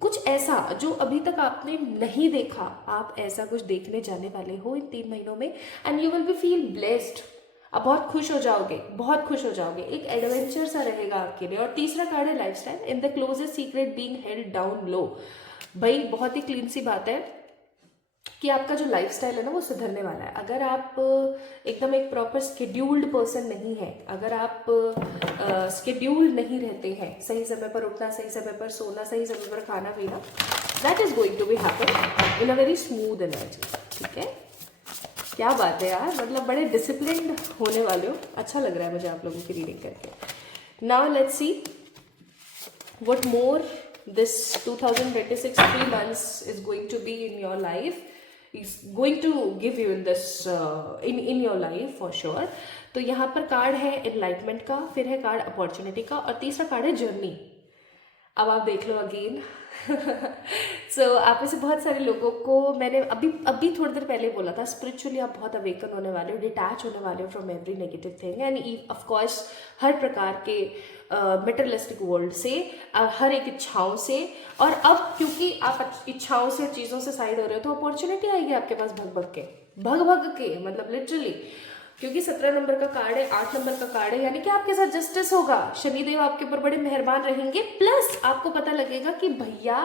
कुछ ऐसा जो अभी तक आपने नहीं देखा, आप ऐसा कुछ देखने जाने वाले हो इन 3 महीनों में, and you will B feel blessed. आप बहुत खुश हो जाओगे, बहुत खुश हो जाओगे, एक एडवेंचर सा रहेगा आपके लिए। और तीसरा कार्ड है lifestyle, in the closest secret being held down लो। भाई बहुत ही क्लीन सी बात है कि आपका जो लाइफस्टाइल है ना वो सुधरने वाला है। अगर आप एकदम एक प्रॉपर स्केड्यूल्ड पर्सन नहीं है, अगर आप स्केड्यूल्ड नहीं रहते हैं, सही समय पर उठना, सही समय पर सोना, सही समय पर खाना पीना, that is going to be happen in a very smooth energy. ठीक है, क्या बात है यार, मतलब बड़े डिसिप्लिन्ड होने वाले हो। अच्छा लग रहा है मुझे आप लोगों की रीडिंग करके। Now let's see what more this 2026 3 months is going to be in your life, is going to give you in this in your life for sure। तो यहाँ पर कार्ड है एनलाइटमेंट का, फिर है कार्ड अपॉर्चुनिटी का, और तीसरा कार्ड है जर्नी। अब आप देख लो अगेन। सो आप में से बहुत सारे लोगों को मैंने अभी थोड़ी देर पहले बोला था, स्पिरिचुअली आप बहुत अवेकन होने वाले हो, डिटैच होने वाले हो from every negative thing, and of course हर प्रकार के मेटेरियलिस्टिक वर्ल्ड से, हर एक इच्छाओं से। और अब क्योंकि आप इच्छाओं से, चीज़ों से साइड हो रहे हो, तो अपॉर्चुनिटी आएगी आपके पास भग भग के, मतलब लिटरली, क्योंकि 17 नंबर का कार्ड है, 8 नंबर का कार्ड है, यानी कि आपके साथ जस्टिस होगा, शनिदेव आपके ऊपर बड़े मेहरबान रहेंगे। प्लस आपको पता लगेगा कि भैया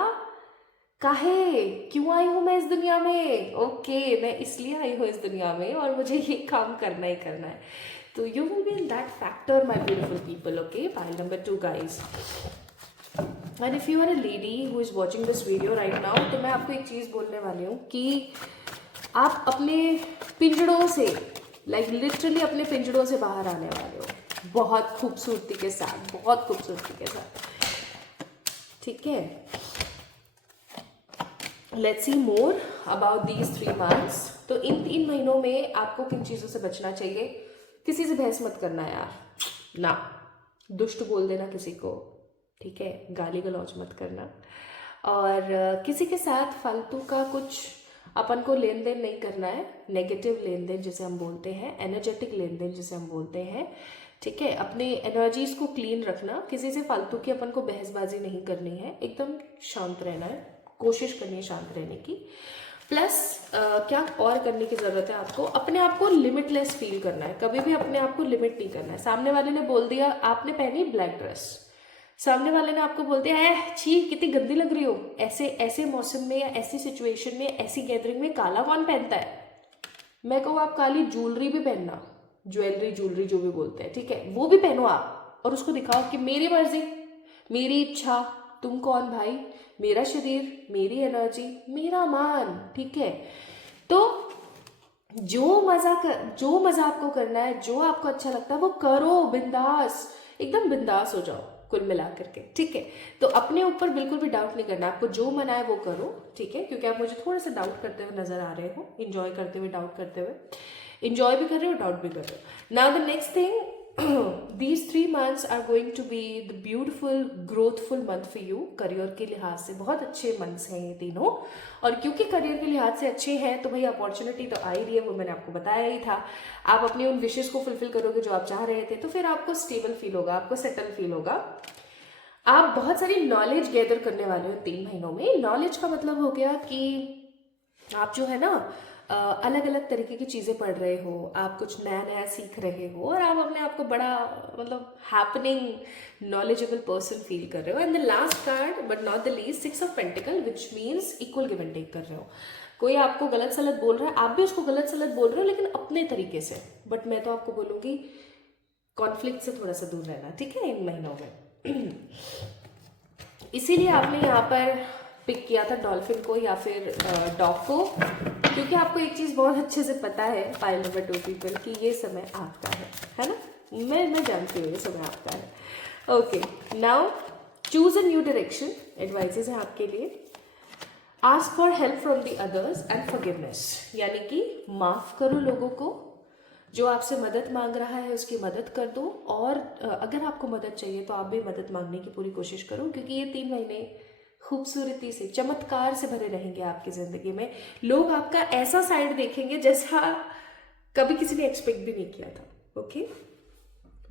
काहे क्यों आई हूं मैं इस दुनिया में, ओके मैं इसलिए आई हूँ इस दुनिया में और मुझे ये काम करना ही करना है। तो you will be in that factor my beautiful people. Okay, pile number 2 guys, and if you are a lady who is watching this video right now, तो मैं आपको एक चीज़ बोलने वाली हूँ कि आप अपने पिंजड़ों से, लाइक लिटरली अपने पिंजड़ों से बाहर आने वाले हो। बहुत खूबसूरती के साथ, बहुत खूबसूरती के साथ, ठीक है। Let's see more about these 3 months। तो इन 3 महीनों में आपको किन चीज़ों से बचना चाहिए? किसी से बहस मत करना यार, ना दुष्ट बोल देना किसी को, ठीक है, गाली गलौज मत करना, और किसी के साथ फालतू का कुछ अपन को लेन देन नहीं करना है, नेगेटिव लेन देन जिसे हम बोलते हैं, एनर्जेटिक लेन देन जिसे हम बोलते हैं, ठीक है। अपने एनर्जीज को क्लीन रखना, किसी से फालतू की अपन को बहसबाजी नहीं करनी है, एकदम शांत रहना है, कोशिश करनी है शांत रहने की। प्लस क्या और करने की ज़रूरत है आपको, अपने आप को लिमिटलेस फील करना है, कभी भी अपने आप को लिमिट नहीं करना है। सामने वाले ने बोल दिया, आपने पहनी ब्लैक ड्रेस, सामने वाले ने आपको बोल दिया है छी कितनी गंदी लग रही हो, ऐसे ऐसे मौसम में या ऐसी सिचुएशन में ऐसी गैदरिंग में काला कौन पहनता है? मैं कहूँ आप काली ज्वेलरी भी पहनना, ज्वेलरी जो भी बोलते हैं, ठीक है, वो भी पहनो आप, और उसको दिखाओ कि मेरी मर्जी, मेरी इच्छा, तुम कौन भाई, मेरा शरीर, मेरी एनर्जी, मेरा मान, ठीक है। तो जो मजा आपको करना है, जो आपको अच्छा लगता है वो करो, बिंदास, एकदम बिंदास हो जाओ कुल मिला करके, ठीक है। तो अपने ऊपर बिल्कुल भी डाउट नहीं करना, आपको जो मना है वो करो, ठीक है, क्योंकि आप मुझे थोड़ा सा डाउट करते हुए नजर आ रहे हो, इंजॉय करते हुए, डाउट करते हुए, इंजॉय भी कर रहे हो, डाउट भी कर रहे हो। Now the next thing, these 3 months are going to be the beautiful growthful month for you। Career के लिहाज से बहुत अच्छे मंथ्स हैं ये तीनों, और क्योंकि करियर के लिहाज से अच्छे हैं तो भाई अपॉर्चुनिटी तो आ ही रही है, वो मैंने आपको बताया ही था। आप अपनी उन विशेष को फुलफिल करोगे जो आप चाह रहे थे, तो फिर आपको स्टेबल फील होगा, आपको सेटल फील होगा। आप बहुत सारी नॉलेज गैदर करने वाले हो 3 महीनों में। नॉलेज का मतलब हो गया कि आप जो है ना अलग अलग तरीके की चीज़ें पढ़ रहे हो, आप कुछ नया नया सीख रहे हो, और आप अपने आप को बड़ा मतलब हैपनिंग नॉलेजेबल पर्सन फील कर रहे हो। And the last card but not the least, 6 of Pentacles, which means equal give and take कर रहे हो। कोई आपको गलत सलत बोल रहा है, आप भी उसको गलत सलत बोल रहे हो, लेकिन अपने तरीके से। बट मैं तो आपको बोलूँगी कॉन्फ्लिक्ट से थोड़ा सा दूर रहना, ठीक है, इन महीनों में। इसीलिए आपने यहाँ पर पिक किया था डॉल्फिन को या फिर डॉग को, क्योंकि आपको एक चीज़ बहुत अच्छे से पता है पाइल नंबर 2 पीपल कि ये समय आपका है ना। मैं जानती हूँ ये समय आपका है। Okay, now choose a new direction, advises है आपके लिए। Ask for help from the others and forgiveness, यानी कि माफ़ करो लोगों को, जो आपसे मदद मांग रहा है उसकी मदद कर दो, और अगर आपको मदद चाहिए तो आप भी मदद मांगने की पूरी कोशिश करो, क्योंकि ये 3 महीने खूबसूरती से, चमत्कार से भरे रहेंगे आपकी ज़िंदगी में। लोग आपका ऐसा साइड देखेंगे जैसा कभी किसी ने एक्सपेक्ट भी नहीं किया था। Okay,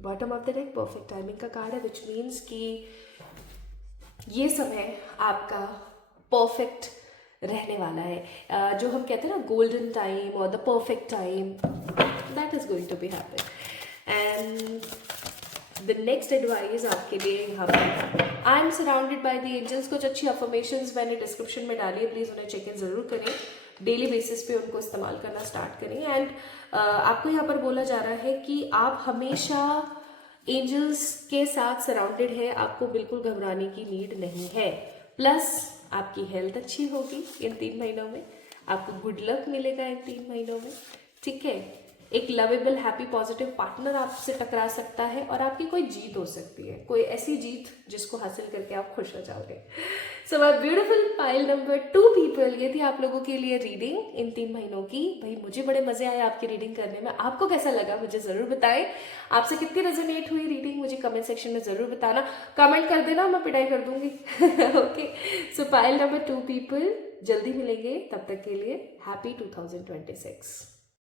bottom of the deck perfect timing का कार्ड है, विच मीन्स कि ये समय आपका परफेक्ट रहने वाला है। जो हम कहते हैं ना गोल्डन टाइम और the perfect time, that is going to be happen. And the next advice आपके लिए यहाँ पर, I am surrounded by the angels. कुछ अच्छी अफर्मेशंस मैंने डिस्क्रिप्शन में डाली है, प्लीज़ उन्हें चेक इन ज़रूर करें, डेली बेसिस पे उनको इस्तेमाल करना स्टार्ट करें। एंड आपको यहाँ पर बोला जा रहा है कि आप हमेशा एंजल्स के साथ सराउंडेड है, आपको बिल्कुल घबराने की नीड नहीं है। प्लस आपकी हेल्थ अच्छी होगी इन 3 महीनों में, आपको गुड लक मिलेगा इन 3 महीनों में, ठीक है। एक लवेबल हैप्पी पॉजिटिव पार्टनर आपसे टकरा सकता है, और आपकी कोई जीत हो सकती है, कोई ऐसी जीत जिसको हासिल करके आप खुश हो जाओगे। So my beautiful pile number 2 people, ये थी आप लोगों के लिए रीडिंग इन 3 महीनों की। भाई मुझे बड़े मजे आए आपकी रीडिंग करने में, आपको कैसा लगा मुझे ज़रूर बताएं। आपसे कितनी रेजोनेट हुई रीडिंग मुझे कमेंट सेक्शन में ज़रूर बताना, कमेंट कर देना, मैं पिटाई कर दूंगी। ओके, सो पाइल नंबर 2 पीपल, जल्दी मिलेंगे, तब तक के लिए हैप्पी 2026।